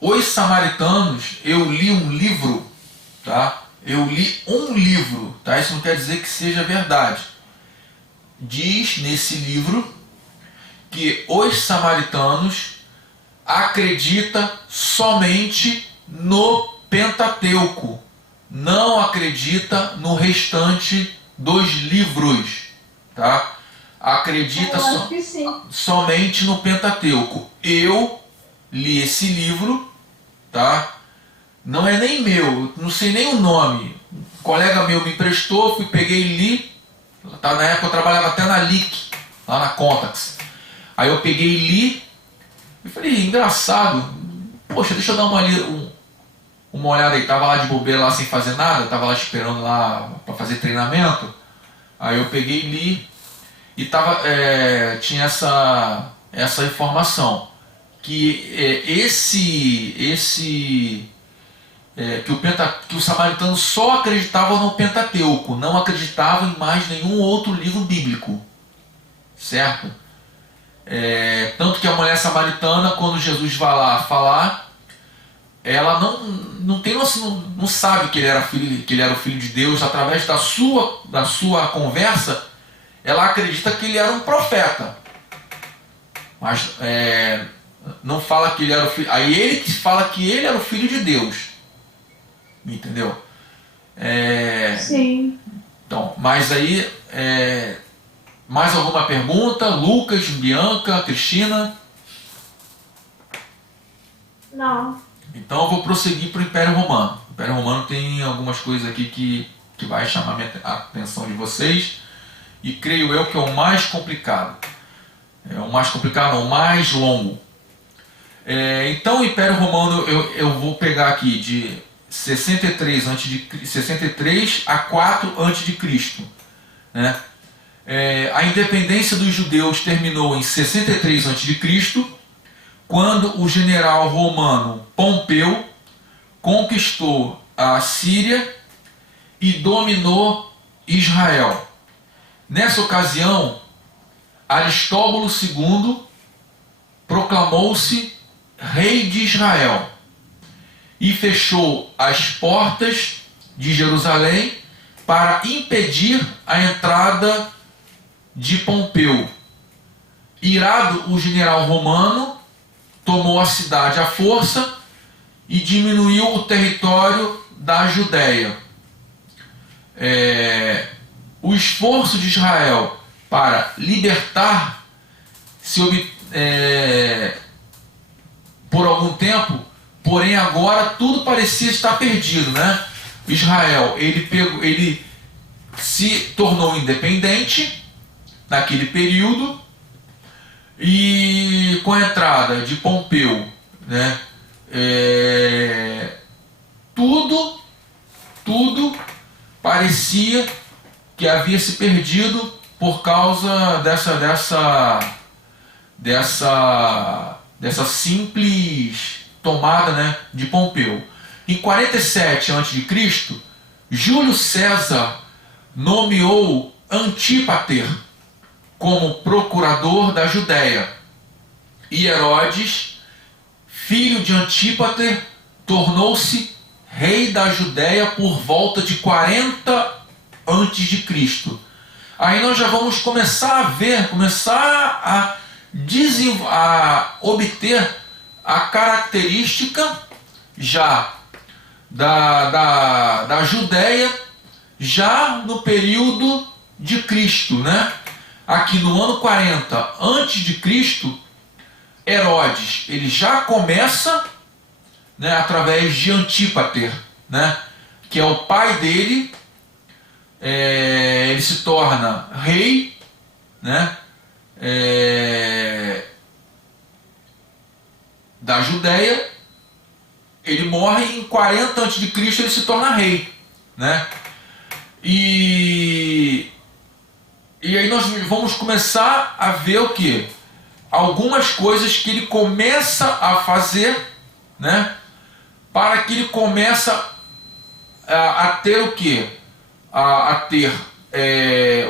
os samaritanos, eu li um livro, tá? Eu li um livro, tá? Isso não quer dizer que seja verdade. Diz nesse livro que os samaritanos acreditam somente no Pentateuco, não acredita no restante dos livros, tá? Acredita somente no Pentateuco. Eu li esse livro, tá? Não é nem meu, não sei nem o nome. Um colega meu me emprestou, peguei e li. Tá, na época eu trabalhava até na LIC, lá na Contax. Aí eu peguei e li. E falei, engraçado. Poxa, deixa eu dar uma olhada aí. Tava lá de bobeira, lá sem fazer nada. Tava lá esperando lá para fazer treinamento. Aí eu peguei e li. E tinha essa informação. Que que os samaritanos só acreditavam no Pentateuco, não acreditavam em mais nenhum outro livro bíblico, certo? Tanto que a mulher samaritana, quando Jesus vai lá falar, ela não sabe que ele era o filho de Deus. Através da sua conversa, ela acredita que ele era um profeta, mas não fala que ele era o filho. Aí ele que fala que ele era o filho de Deus. Entendeu? Sim. Então, mas aí, mais alguma pergunta? Lucas, Bianca, Cristina? Não. Então eu vou prosseguir para o Império Romano. O Império Romano tem algumas coisas aqui que vai chamar a atenção de vocês, e creio eu que é o mais complicado. É o mais complicado, não, o mais longo. Então o Império Romano eu vou pegar aqui de 63 a 4 a.C., né? A independência dos judeus terminou em 63 a.C., quando o general romano Pompeu conquistou a Síria e dominou Israel. Nessa ocasião, Aristóbulo II proclamou-se rei de Israel e fechou as portas de Jerusalém para impedir a entrada de Pompeu. Irado, o general romano tomou a cidade à força e diminuiu o território da Judéia. O esforço de Israel para libertar-se por algum tempo, porém agora tudo parecia estar perdido, né? Israel, ele se tornou independente naquele período, e com a entrada de Pompeu, né, tudo parecia que havia se perdido por causa dessa simples tomada, né, de Pompeu. Em 47 a.C., Júlio César nomeou Antípater como procurador da Judéia, e Herodes, filho de Antípater, tornou-se rei da Judéia por volta de 40 a.C. Aí nós já vamos começar a obter a característica já da Judéia, já no período de Cristo, né? Aqui no ano 40 antes de Cristo, Herodes, ele já começa, né, através de Antípater, né, que é o pai dele, ele se torna rei, né, da Judéia. Ele morre em 40 antes de Cristo, ele se torna rei, né? E aí nós vamos começar a ver o que? Algumas coisas que ele começa a fazer, né? Para que ele começa a ter o que? A ter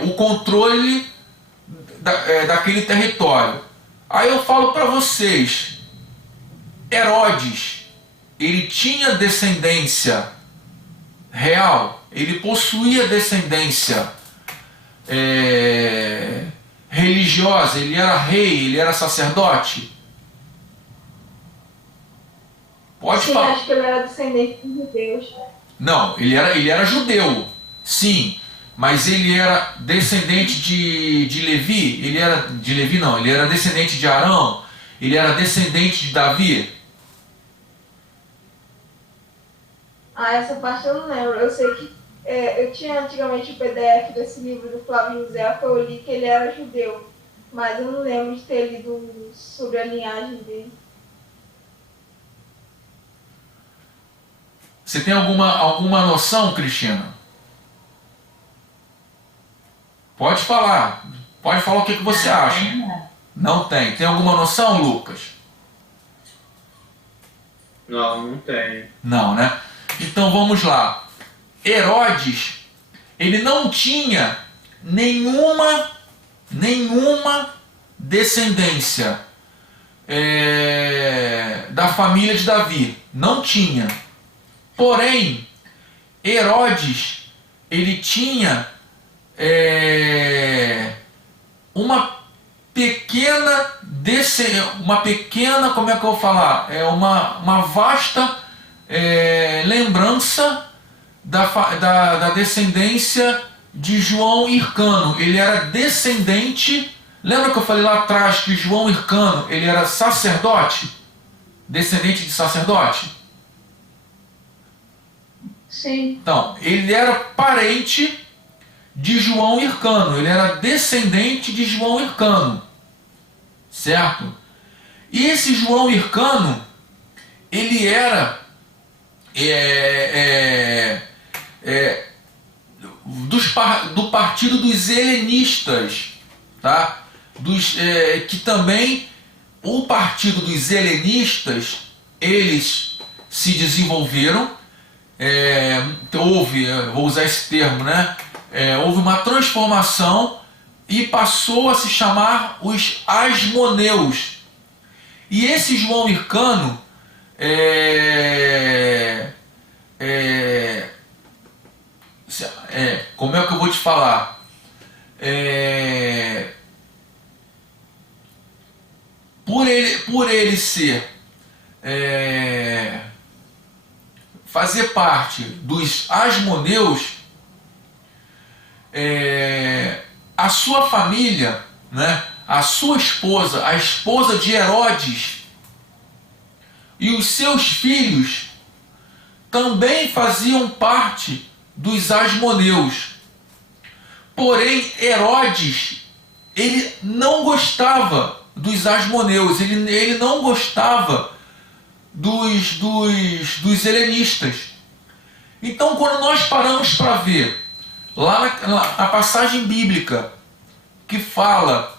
o controle daquele território. Aí eu falo para vocês, Herodes, ele tinha descendência real, ele possuía descendência religiosa, ele era rei, ele era sacerdote? Pode Sim, falar. acho que ele era descendente de judeus. Não, ele era judeu, sim, mas ele era descendente de Levi? Ele era de Levi, não, ele era descendente de Arão? Ele era descendente de Davi? Essa parte eu não lembro. Eu sei que eu tinha antigamente o PDF desse livro do Flávio José, que eu li que ele era judeu, mas eu não lembro de ter lido sobre a linhagem dele. Você tem alguma noção, Cristina? Pode falar. Pode falar o que você acha. Não tem. Tem alguma noção, Lucas? Não tenho. Não, né? Então vamos lá. Herodes, ele não tinha nenhuma descendência da família de Davi. Não tinha. Porém, Herodes, ele tinha uma pequena, como é que eu vou falar? Uma vasta lembrança da descendência de João Hircano. Ele era descendente. Lembra que eu falei lá atrás que João Hircano, ele era sacerdote? Descendente de sacerdote? Sim. Então, ele era parente de João Hircano, ele era descendente de João Hircano, certo? E esse João Hircano, ele era do partido dos helenistas, tá? Que também o partido dos helenistas, eles se desenvolveram, houve, vou usar esse termo, né? Houve uma transformação e passou a se chamar os asmoneus. E esse João Hircano, como é que eu vou te falar? Por ele ser, fazer parte dos asmoneus, a sua família, né, a sua esposa, a esposa de Herodes, e os seus filhos também faziam parte dos asmoneus. Porém, Herodes, ele não gostava dos asmoneus, ele não gostava dos helenistas. Então, quando nós paramos para ver lá na passagem bíblica que fala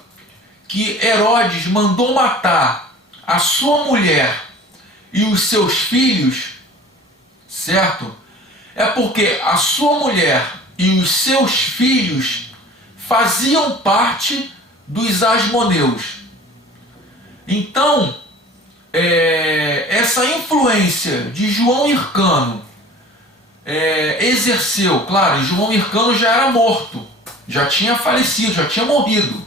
que Herodes mandou matar a sua mulher e os seus filhos, certo? É porque a sua mulher e os seus filhos faziam parte dos asmoneus. Então, essa influência de João Hircano exerceu, claro, João Hircano já era morto, já tinha falecido, já tinha morrido,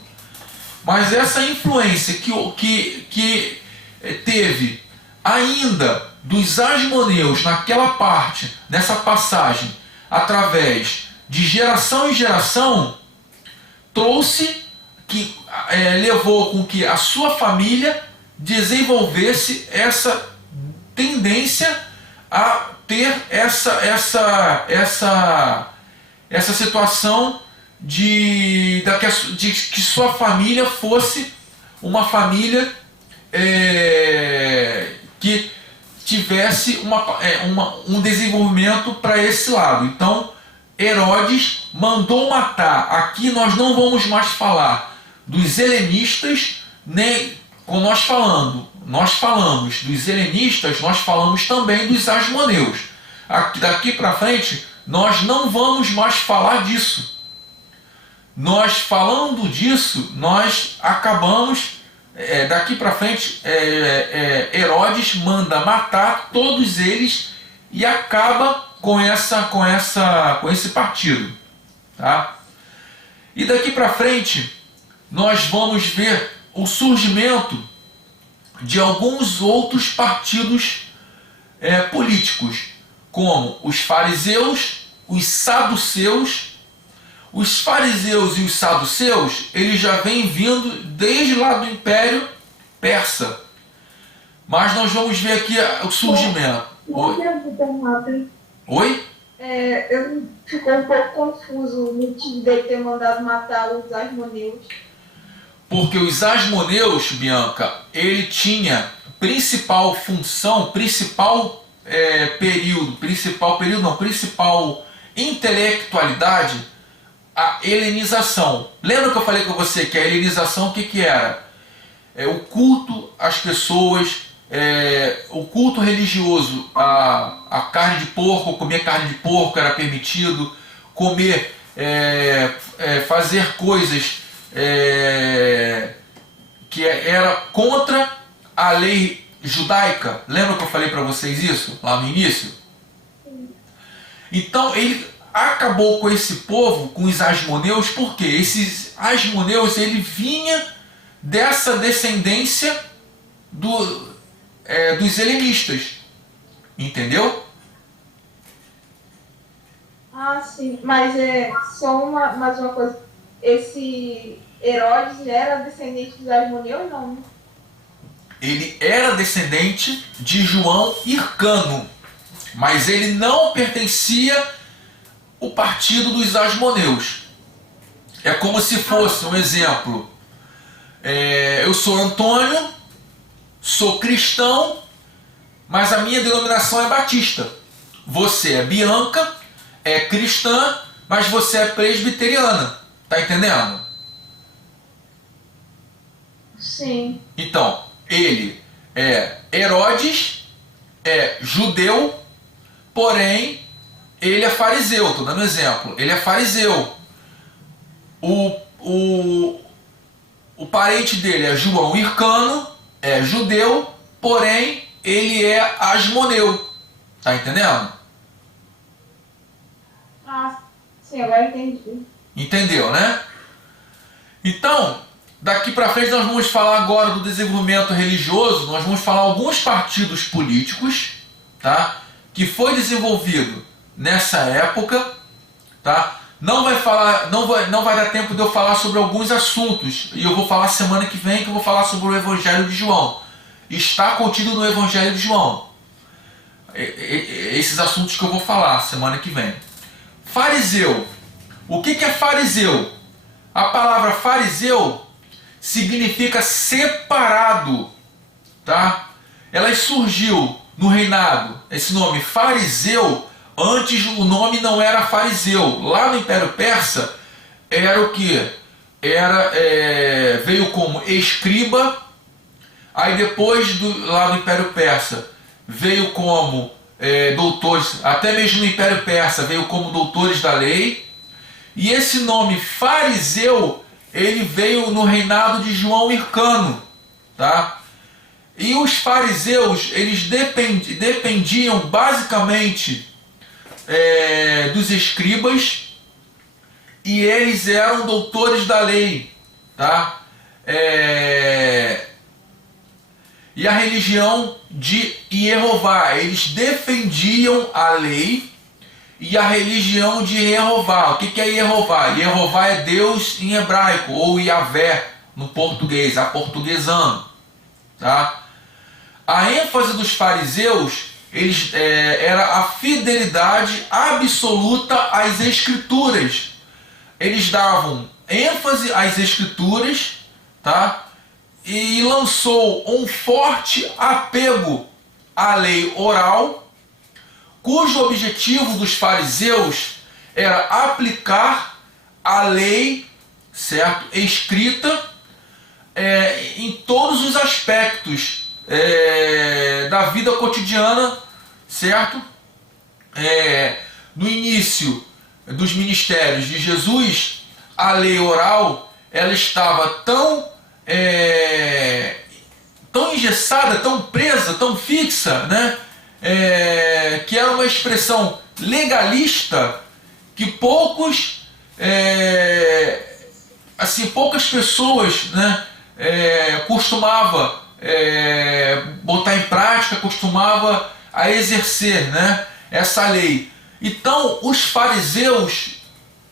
mas essa influência que teve ainda dos asmoneus nessa passagem, através de geração em geração, levou com que a sua família desenvolvesse essa tendência a ter essa situação de que sua família fosse uma família que tivesse um desenvolvimento para esse lado. Então, Herodes mandou matar. Aqui nós não vamos mais falar dos helenistas, nem quando nós falamos dos helenistas, nós falamos também dos asmoneus. Daqui para frente, nós não vamos mais falar disso. Nós falando disso, nós acabamos, daqui para frente, Herodes manda matar todos eles e acaba com esse partido, tá? E daqui para frente, nós vamos ver o surgimento de alguns outros partidos políticos, como os fariseus, os saduceus. Os fariseus e os saduceus, eles já vêm vindo desde lá do Império Persa. Mas nós vamos ver aqui o surgimento. Oi? Eu fico um pouco confuso o motivo dele ter mandado matar os asmoneus. Porque os asmoneus, Bianca, ele tinha principal intelectualidade, a helenização. Lembra que eu falei com você que a helenização o que era? O culto às pessoas, o culto religioso, a carne de porco, comer carne de porco era permitido, comer, fazer coisas que era contra a lei judaica. Lembra que eu falei para vocês isso lá no início? Então ele acabou com esse povo, com os asmoneus, porque esses asmoneus, ele vinha dessa descendência dos helenistas, entendeu? Ah, sim, mas só mais uma coisa, esse Herodes era descendente dos asmoneus, não? Ele era descendente de João Hircano. mas ele não pertencia ao partido dos asmoneus. É como se fosse um exemplo. Eu sou Antônio, sou cristão, mas a minha denominação é batista. Você é Bianca, é cristã, mas você é presbiteriana. Tá entendendo? Sim. Então, ele é Herodes, é judeu, porém, ele é fariseu. Estou dando um exemplo. Ele é fariseu. O parente dele é João Hircano, é judeu, porém, ele é asmoneu. Tá entendendo? Ah, sim, agora entendi. Entendeu, né? Então, daqui para frente nós vamos falar agora do desenvolvimento religioso. Nós vamos falar alguns partidos políticos, tá? Que foi desenvolvido nessa época, tá? Não vai dar tempo de eu falar sobre alguns assuntos, e eu vou falar semana que vem, que eu vou falar sobre o Evangelho de João. Está contido no Evangelho de João esses assuntos que eu vou falar semana que vem. Fariseu. O que é fariseu? A palavra fariseu significa separado, tá? Ela surgiu no reinado, esse nome fariseu. Antes o nome não era fariseu. Lá no Império Persa era o que? Veio como escriba. Aí depois lá no Império Persa veio como doutores, até mesmo no Império Persa veio como doutores da lei. E esse nome fariseu, ele veio no reinado de João Hircano, tá? E os fariseus, eles dependiam basicamente dos escribas, e eles eram doutores da lei, tá? E a religião de Jeová, eles defendiam a lei e a religião de Jeová. O que é Jeová? Jeová é Deus em hebraico, ou Yahvé no português, aportuguesando, tá? A ênfase dos fariseus era a fidelidade absoluta às escrituras. Eles davam ênfase às escrituras, tá? E lançou um forte apego à lei oral, cujo objetivo dos fariseus era aplicar a lei, certo, escrita em todos os aspectos da vida cotidiana, certo? No início dos ministérios de Jesus, a lei oral ela estava tão engessada, tão presa, tão fixa, né? Que era uma expressão legalista que poucas pessoas, né, costumava botar em prática, costumava a exercer, né, essa lei. Então, os fariseus,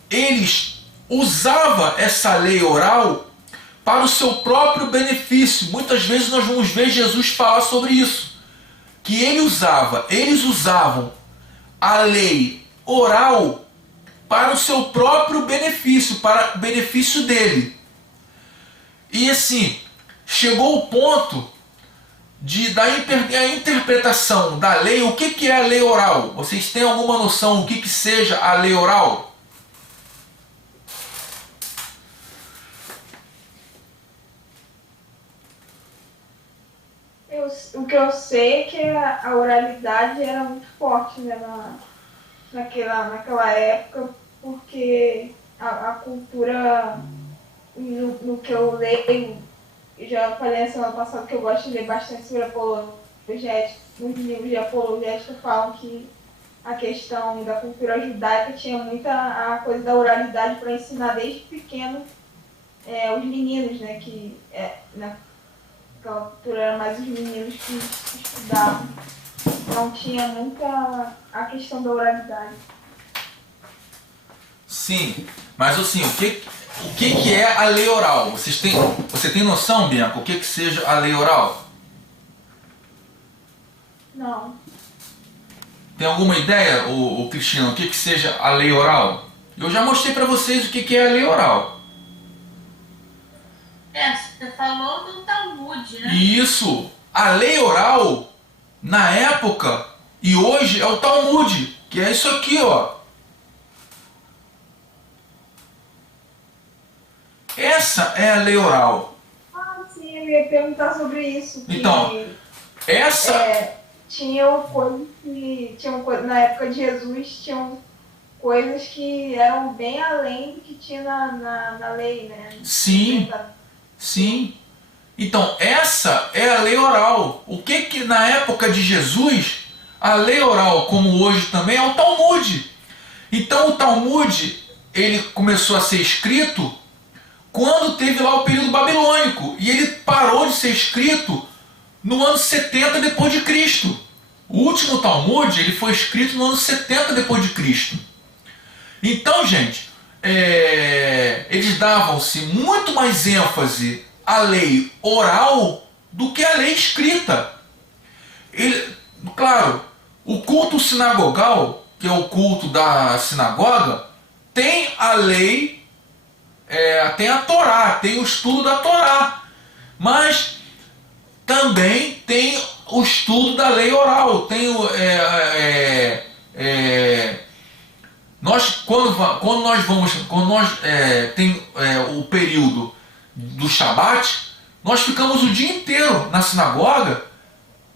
eles usavam essa lei oral para o seu próprio benefício. Muitas vezes nós vamos ver Jesus falar sobre isso, que eles usavam a lei oral para o seu próprio benefício, para o benefício dele. E assim, chegou o ponto da interpretação da lei. O que é a lei oral? Vocês têm alguma noção do que seja a lei oral? O que eu sei é que a oralidade era muito forte, né, naquela época, porque a cultura, no que eu leio, já falei na semana passada que eu gosto de ler bastante sobre apologética. Muitos livros de apologética falam que a questão da cultura judaica tinha muita a coisa da oralidade para ensinar desde pequeno os meninos, né, que naquela cultura era mais os meninos que estudavam. Não tinha muita a questão da oralidade. Sim, mas assim, o que é a lei oral? Você tem noção, Bianca, o que seja a lei oral? Não. Tem alguma ideia, o Cristiano, o que seja a lei oral? Eu já mostrei para vocês o que é a lei oral. Você falou do Talmud, né? Isso. A lei oral, na época e hoje, é o Talmud, que é isso aqui, ó. Essa é a lei oral. Ah, sim, eu ia perguntar sobre isso. Então, essa... Tinham coisas na época de Jesus, tinham coisas que eram bem além do que tinha na lei, né? Sim, sim. Então, essa é a lei oral. O que na época de Jesus, a lei oral, como hoje também, é o Talmud. Então, o Talmud, ele começou a ser escrito quando teve lá o período babilônico. E ele parou de ser escrito no ano 70 depois de Cristo. O último Talmud, ele foi escrito no ano 70 depois de Cristo. Então, gente, eles davam-se muito mais ênfase à lei oral do que à lei escrita. Claro, o culto sinagogal, que é o culto da sinagoga, tem a lei, tem a Torá, tem o estudo da Torá, mas também tem o estudo da lei oral. Tem quando nós tem o período do Shabat, nós ficamos o dia inteiro na sinagoga.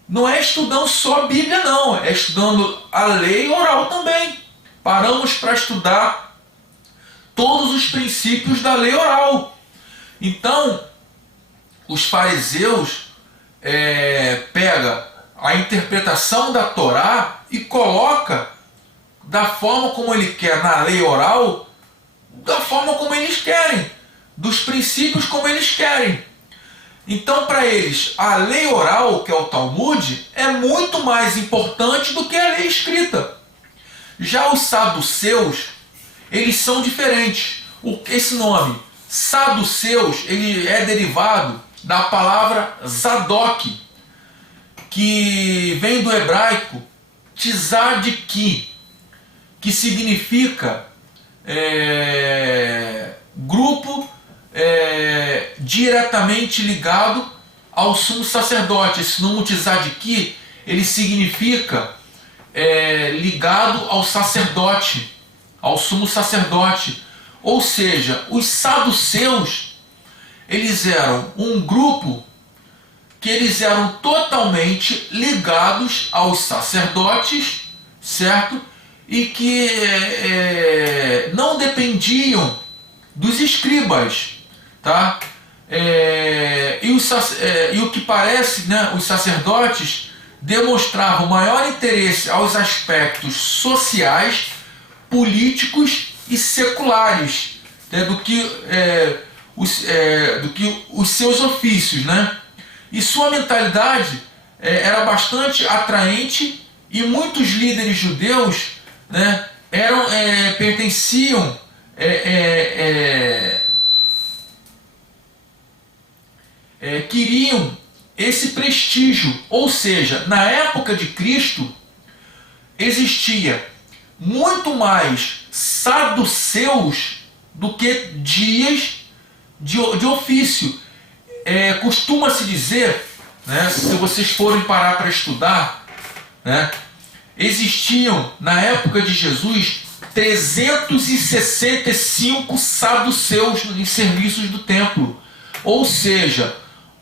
Não é estudando só a Bíblia, não, é estudando a lei oral também. Paramos para estudar todos os princípios da lei oral. Então, os fariseus pega a interpretação da Torá e coloca da forma como ele quer na lei oral, da forma como eles querem, dos princípios como eles querem. Então, para eles, a lei oral, que é o Talmud, é muito mais importante do que a lei escrita. Já os saduceus, eles são diferentes. Esse nome, saduceus, ele é derivado da palavra Zadok, que vem do hebraico tzadiki, que significa grupo diretamente ligado ao sumo sacerdote. Esse nome tzadiki, ele significa ligado ao sacerdote, ao sumo sacerdote. Ou seja, os saduceus, eles eram um grupo que eles eram totalmente ligados aos sacerdotes, certo? E que não dependiam dos escribas, tá? E o que parece, né, os sacerdotes demonstravam maior interesse aos aspectos sociais, políticos e seculares, né, do que os seus ofícios, né? E sua mentalidade era bastante atraente, e muitos líderes judeus, né, pertenciam queriam esse prestígio. Ou seja, na época de Cristo existia muito mais saduceus do que dias de ofício. Costuma-se dizer, né, se vocês forem parar para estudar, né, existiam na época de Jesus 365 saduceus em serviços do templo. Ou seja,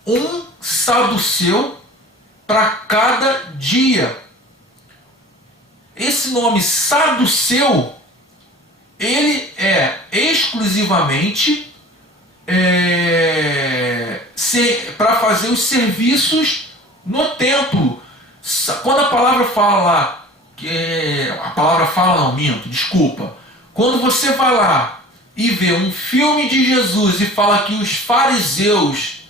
um saduceu para cada dia. Esse nome saduceu, ele é exclusivamente para fazer os serviços no templo. Quando a palavra fala lá, quando você vai lá e vê um filme de Jesus e fala que os fariseus,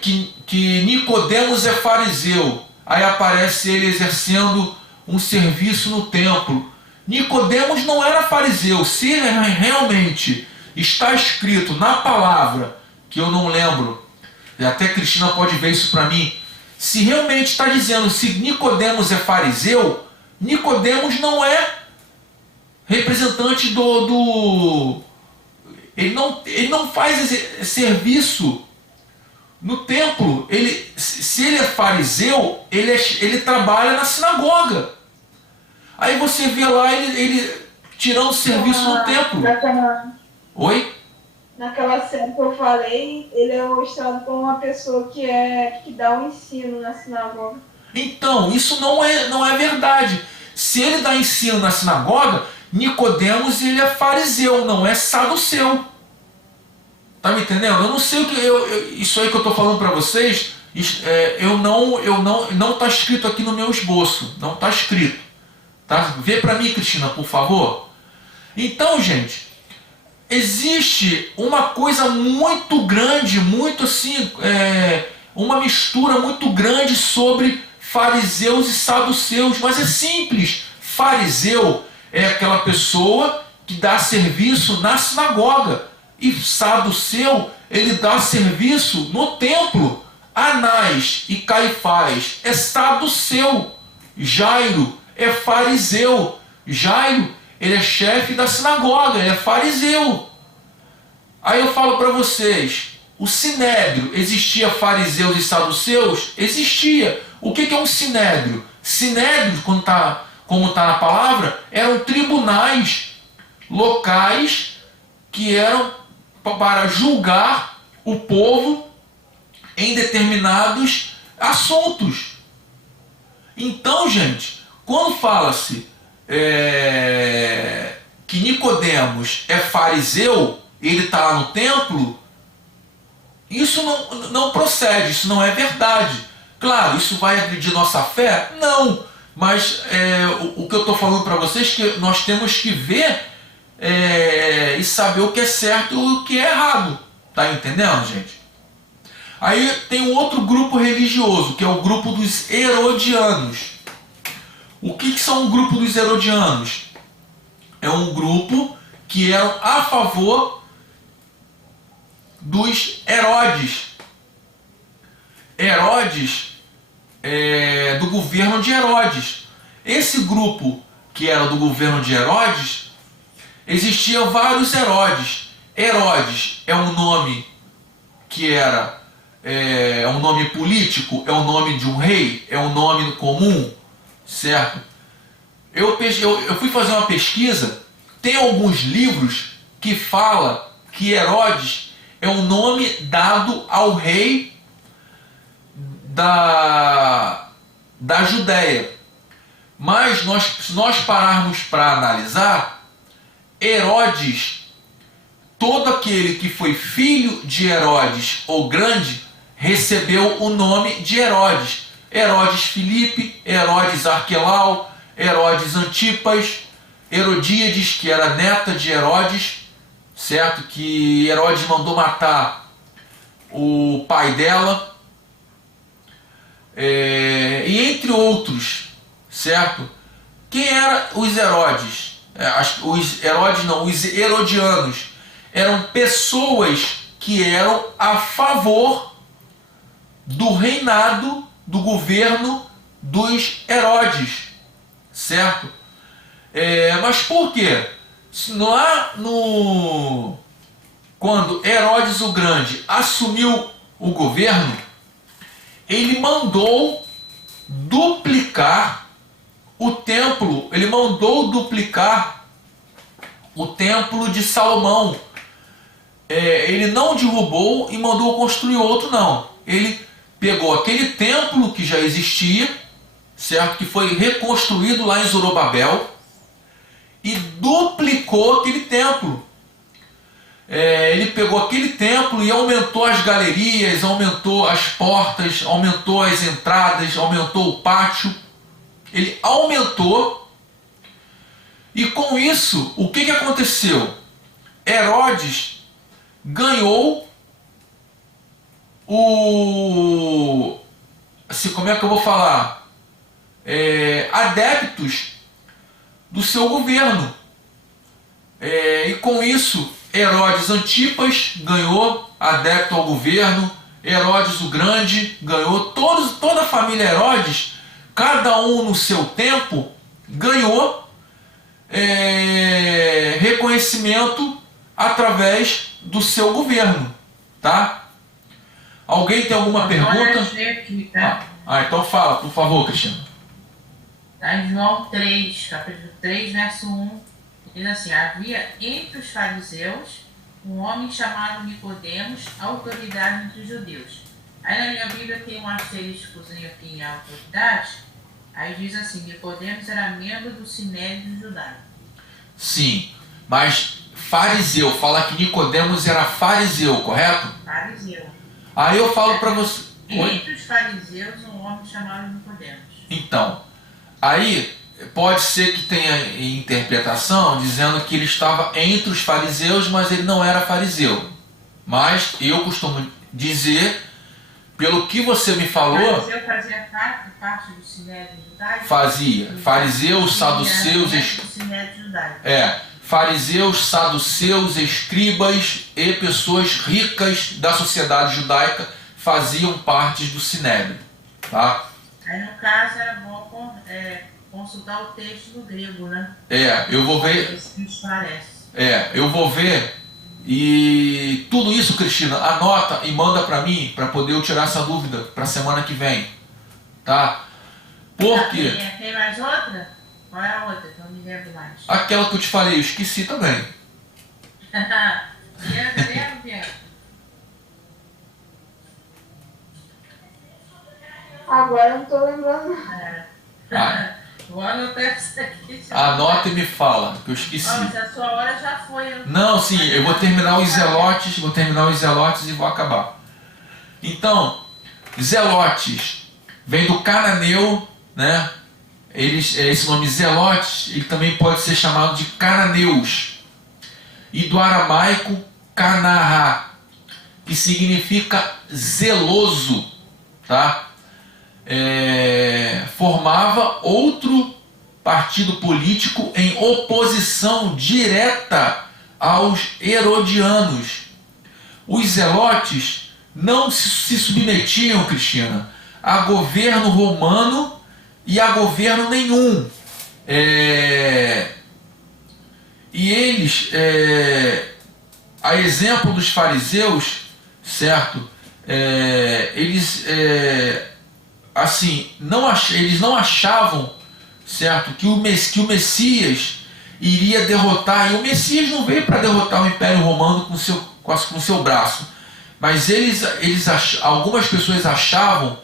que Nicodemos é fariseu, aí aparece ele exercendo um serviço no templo. Nicodemos não era fariseu. Se realmente está escrito na palavra, que eu não lembro, e até Cristina pode ver isso para mim, se realmente está dizendo, se Nicodemos é fariseu, Nicodemos não é representante ele não faz esse serviço no templo. Se ele é fariseu, ele trabalha na sinagoga. Aí você vê lá ele tirando serviço no templo. Oi? Naquela cena que eu falei, ele é mostrado como uma pessoa que dá um ensino na sinagoga. Então, isso não é verdade. Se ele dá ensino na sinagoga, Nicodemos ele é fariseu, não é saduceu. Tá me entendendo? Eu não sei o que isso aí que eu estou falando para vocês. Não está escrito aqui no meu esboço. Não está escrito. Tá? Vê para mim, Cristina, por favor. Então, gente, existe uma coisa muito grande, muito assim, uma mistura muito grande sobre fariseus e saduceus, mas é simples. Fariseu é aquela pessoa que dá serviço na sinagoga, e saduceu, ele dá serviço no templo. Anás e Caifás é saduceu. Jairo é fariseu. Jairo, ele é chefe da sinagoga, ele é fariseu. Aí eu falo para vocês, o sinédrio, existia fariseus e saduceus? Existia. O que é um sinédrio? Sinédrio, como está na palavra, eram tribunais locais que eram para julgar o povo em determinados assuntos. Então, gente, quando fala-se que Nicodemos é fariseu, ele está lá no templo, isso não procede, isso não é verdade. Claro, isso vai agredir nossa fé? Não, mas o que eu estou falando para vocês é que nós temos que ver e saber o que é certo e o que é errado. Tá entendendo, gente? Aí tem um outro grupo religioso, que é o grupo dos herodianos. O que são o grupo dos herodianos? É um grupo que eram a favor dos Herodes. Herodes do governo de Herodes. Esse grupo que era do governo de Herodes, existiam vários Herodes. Herodes é um nome que era um nome político, é o nome de um rei, é um nome comum, certo? Eu fui fazer uma pesquisa, tem alguns livros que fala que Herodes é um nome dado ao rei da Judéia. Mas se nós pararmos para analisar, Herodes, todo aquele que foi filho de Herodes ou grande, recebeu o nome de Herodes. Herodes Filipe, Herodes Arquelau, Herodes Antipas, Herodíades, que era neta de Herodes, certo? Que Herodes mandou matar o pai dela, e entre outros, certo? Quem eram os Herodes? Os herodianos eram pessoas que eram a favor do reinado, do governo dos Herodes, certo? Mas por quê? Quando Herodes o Grande assumiu o governo, ele mandou duplicar o templo, ele mandou duplicar o templo de Salomão. Ele não derrubou e mandou construir outro, não. Ele pegou aquele templo que já existia, certo? Que foi reconstruído lá em Zorobabel, e duplicou aquele templo. Ele pegou aquele templo e aumentou as galerias, aumentou as portas, aumentou as entradas, aumentou o pátio. Ele aumentou, e com isso, o que aconteceu? Herodes ganhou como é que eu vou falar? Adeptos do seu governo. E com isso, Herodes Antipas ganhou adepto ao governo, Herodes o Grande ganhou, toda a família Herodes, cada um no seu tempo, ganhou reconhecimento através do seu governo, tá? Alguém tem alguma pergunta? Aqui, tá? Então fala, por favor, Cristina. Tá em João 3, capítulo 3, verso 1, diz assim: havia entre os fariseus um homem chamado Nicodemos, autoridade entre os judeus. Aí na minha Bíblia tem um asteriscozinho aqui em autoridade, aí diz assim: Nicodemos era membro do Sinédrio judaico. Sim, mas fariseu, fala que Nicodemos era fariseu, correto? Fariseu. Aí eu falo para você... Entre os fariseus um homem chamado Nicodemos. Então, aí pode ser que tenha interpretação dizendo que ele estava entre os fariseus, mas ele não era fariseu. Mas eu costumo dizer, pelo que você me falou... Fariseu fazia parte do Sinédrio judaico? Fazia. Fariseus, saduceus... Do Sinédrio judaico. Fariseus, saduceus, escribas e pessoas ricas da sociedade judaica faziam parte do Sinédrio, tá? Aí no caso era bom consultar o texto do grego, né? Eu vou ver. Isso nos parece. Eu vou ver. E tudo isso, Cristina, anota e manda para mim, para poder eu tirar essa dúvida para a semana que vem, tá? Porque tem mais outra? Qual é a outra? Que eu não me lembro mais. aquela que eu te falei, eu esqueci também. Lembra? Agora eu não tô lembrando. Vou anotar isso aqui. Anota e me fala, que eu esqueci. Mas a sua hora já foi. Não, sim, eu vou terminar os zelotes, e vou acabar. Então, zelotes vem do cananeu, né? Esse nome zelotes, ele também pode ser chamado de cananeus. E do aramaico, canará, que significa zeloso, tá? Formava outro partido político em oposição direta aos herodianos. Os zelotes não se submetiam, Cristina, a governo romano e a governo nenhum. E eles, a exemplo dos fariseus, certo? Eles eles não achavam, certo, que o Messias iria derrotar, e o Messias não veio para derrotar o Império Romano com o seu braço, mas algumas pessoas achavam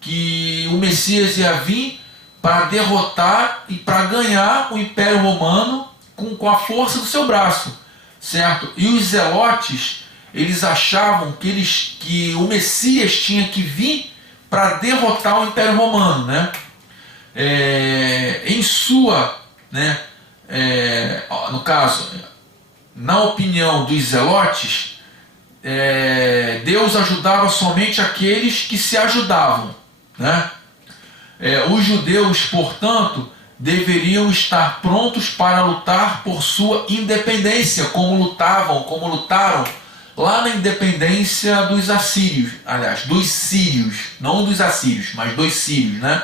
que o Messias ia vir para derrotar e para ganhar o Império Romano com a força do seu braço, certo? E os zelotes, eles achavam que o Messias tinha que vir para derrotar o Império Romano, né? No caso, na opinião dos zelotes, Deus ajudava somente aqueles que se ajudavam, né? Os judeus, portanto, deveriam estar prontos para lutar por sua independência, como lutaram lá na independência dos assírios, aliás, dos sírios, não dos assírios, mas dos sírios, né?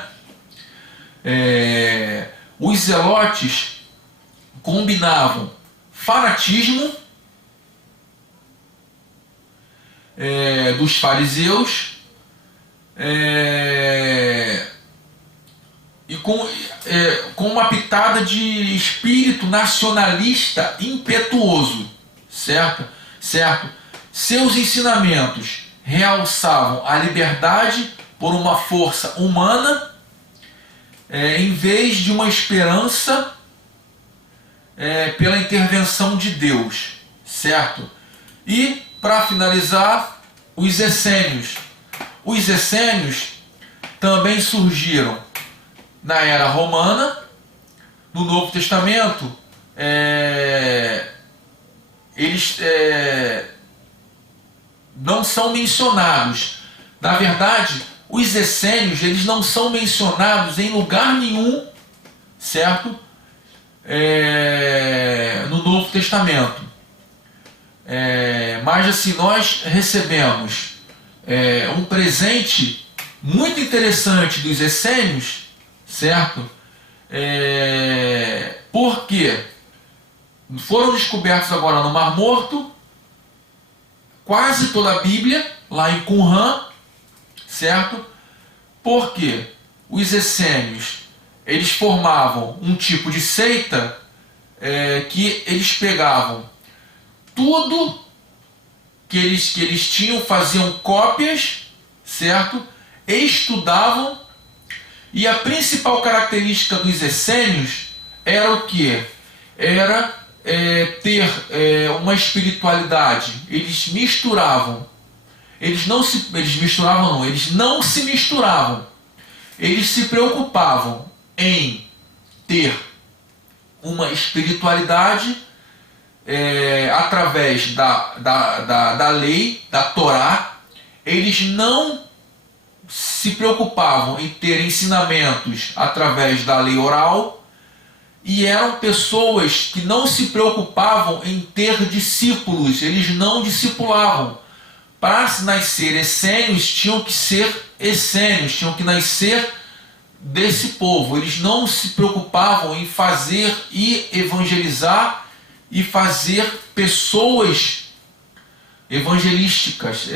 Os zelotes combinavam fanatismo dos fariseus e com uma pitada de espírito nacionalista impetuoso, certo? Seus ensinamentos realçavam a liberdade por uma força humana em vez de uma esperança pela intervenção de Deus, certo? E, para finalizar, os essênios. Os essênios também surgiram na era romana. No Novo Testamento, eles não são mencionados. Na verdade, os essênios, eles não são mencionados em lugar nenhum, certo? No Novo Testamento. Mas assim, nós recebemos um presente muito interessante dos essênios, certo? Porque foram descobertos agora no Mar Morto quase toda a Bíblia, lá em Qumran, certo? Porque os essênios, eles formavam um tipo de seita que eles pegavam tudo que eles tinham, faziam cópias, certo? Estudavam, e a principal característica dos essênios era o que? Era ter uma espiritualidade. Eles misturavam. Eles não se misturavam. Eles se preocupavam em ter uma espiritualidade através da lei, da Torá. Eles não se preocupavam em ter ensinamentos através da lei oral, e eram pessoas que não se preocupavam em ter discípulos. Eles não discipulavam. Para nascer essênios, tinham que ser essênios, tinham que nascer desse povo. Eles não se preocupavam em fazer e evangelizar e fazer pessoas evangelísticas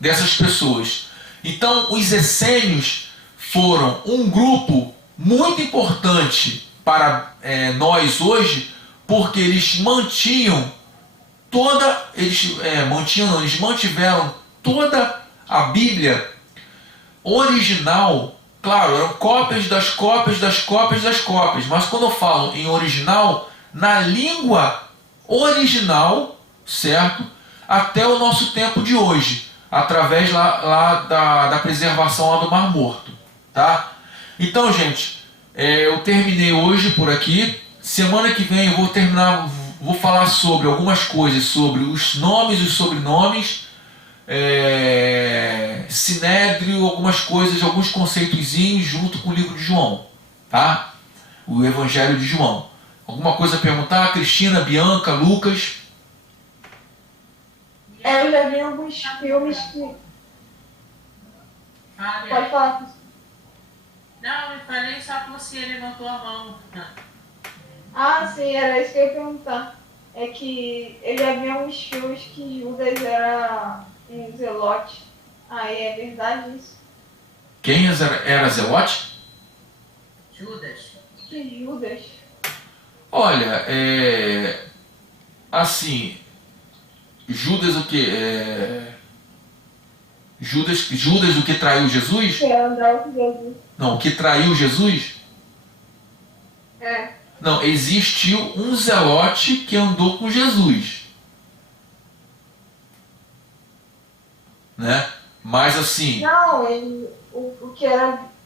dessas pessoas. Então, os essênios foram um grupo muito importante para nós hoje, porque eles eles mantiveram toda a Bíblia original. Claro, eram cópias das cópias das cópias das cópias, mas quando eu falo em original, na língua original, certo? Até o nosso tempo de hoje, através lá da preservação lá do Mar Morto, tá? Então, gente, eu terminei hoje por aqui. Semana que vem eu vou falar sobre algumas coisas, sobre os nomes e os sobrenomes, Sinédrio, algumas coisas, alguns conceitozinhos junto com o livro de João, tá? O Evangelho de João. Alguma coisa a perguntar? Cristina, Bianca, Lucas? Eu já vi alguns filmes que... Pode falar, Cristina. Não, eu falei só que você levantou a mão. Ah, sim, era isso que eu ia perguntar. É que eu já vi alguns filmes que Judas era um zelote. Aí é verdade isso? Quem era Zelote? Judas. Que Judas? Olha, assim, Judas o que? Judas o que traiu Jesus? Que era andar com Jesus. Não, o que traiu Jesus? É. Não, existiu um zelote que andou com Jesus, né? Mas assim... Não, ele, o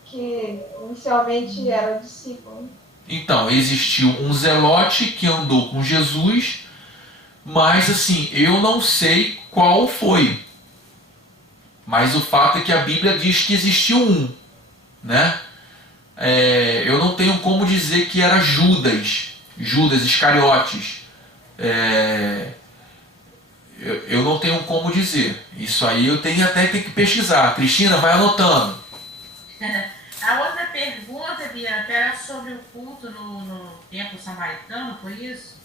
que inicialmente era discípulo. Então, existiu um zelote que andou com Jesus, mas assim, eu não sei qual foi. Mas o fato é que a Bíblia diz que existiu um, né? Eu não tenho como dizer que era Judas Iscariotes. Eu não tenho como dizer. Isso aí eu tenho que pesquisar. Cristina, vai anotando. A outra pergunta, Bianca, era sobre o culto no templo samaritano, foi isso?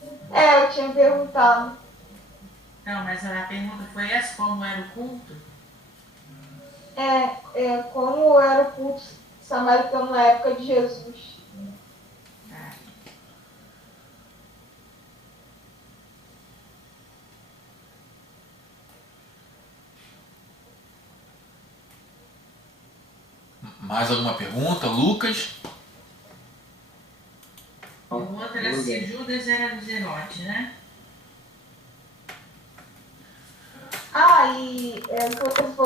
Eu tinha perguntado. Não, mas a pergunta foi essa, como era o culto? Como era o culto samaritano na época de Jesus. Mais alguma pergunta, Lucas? O outro era se Judas era do zelote, né? E você falou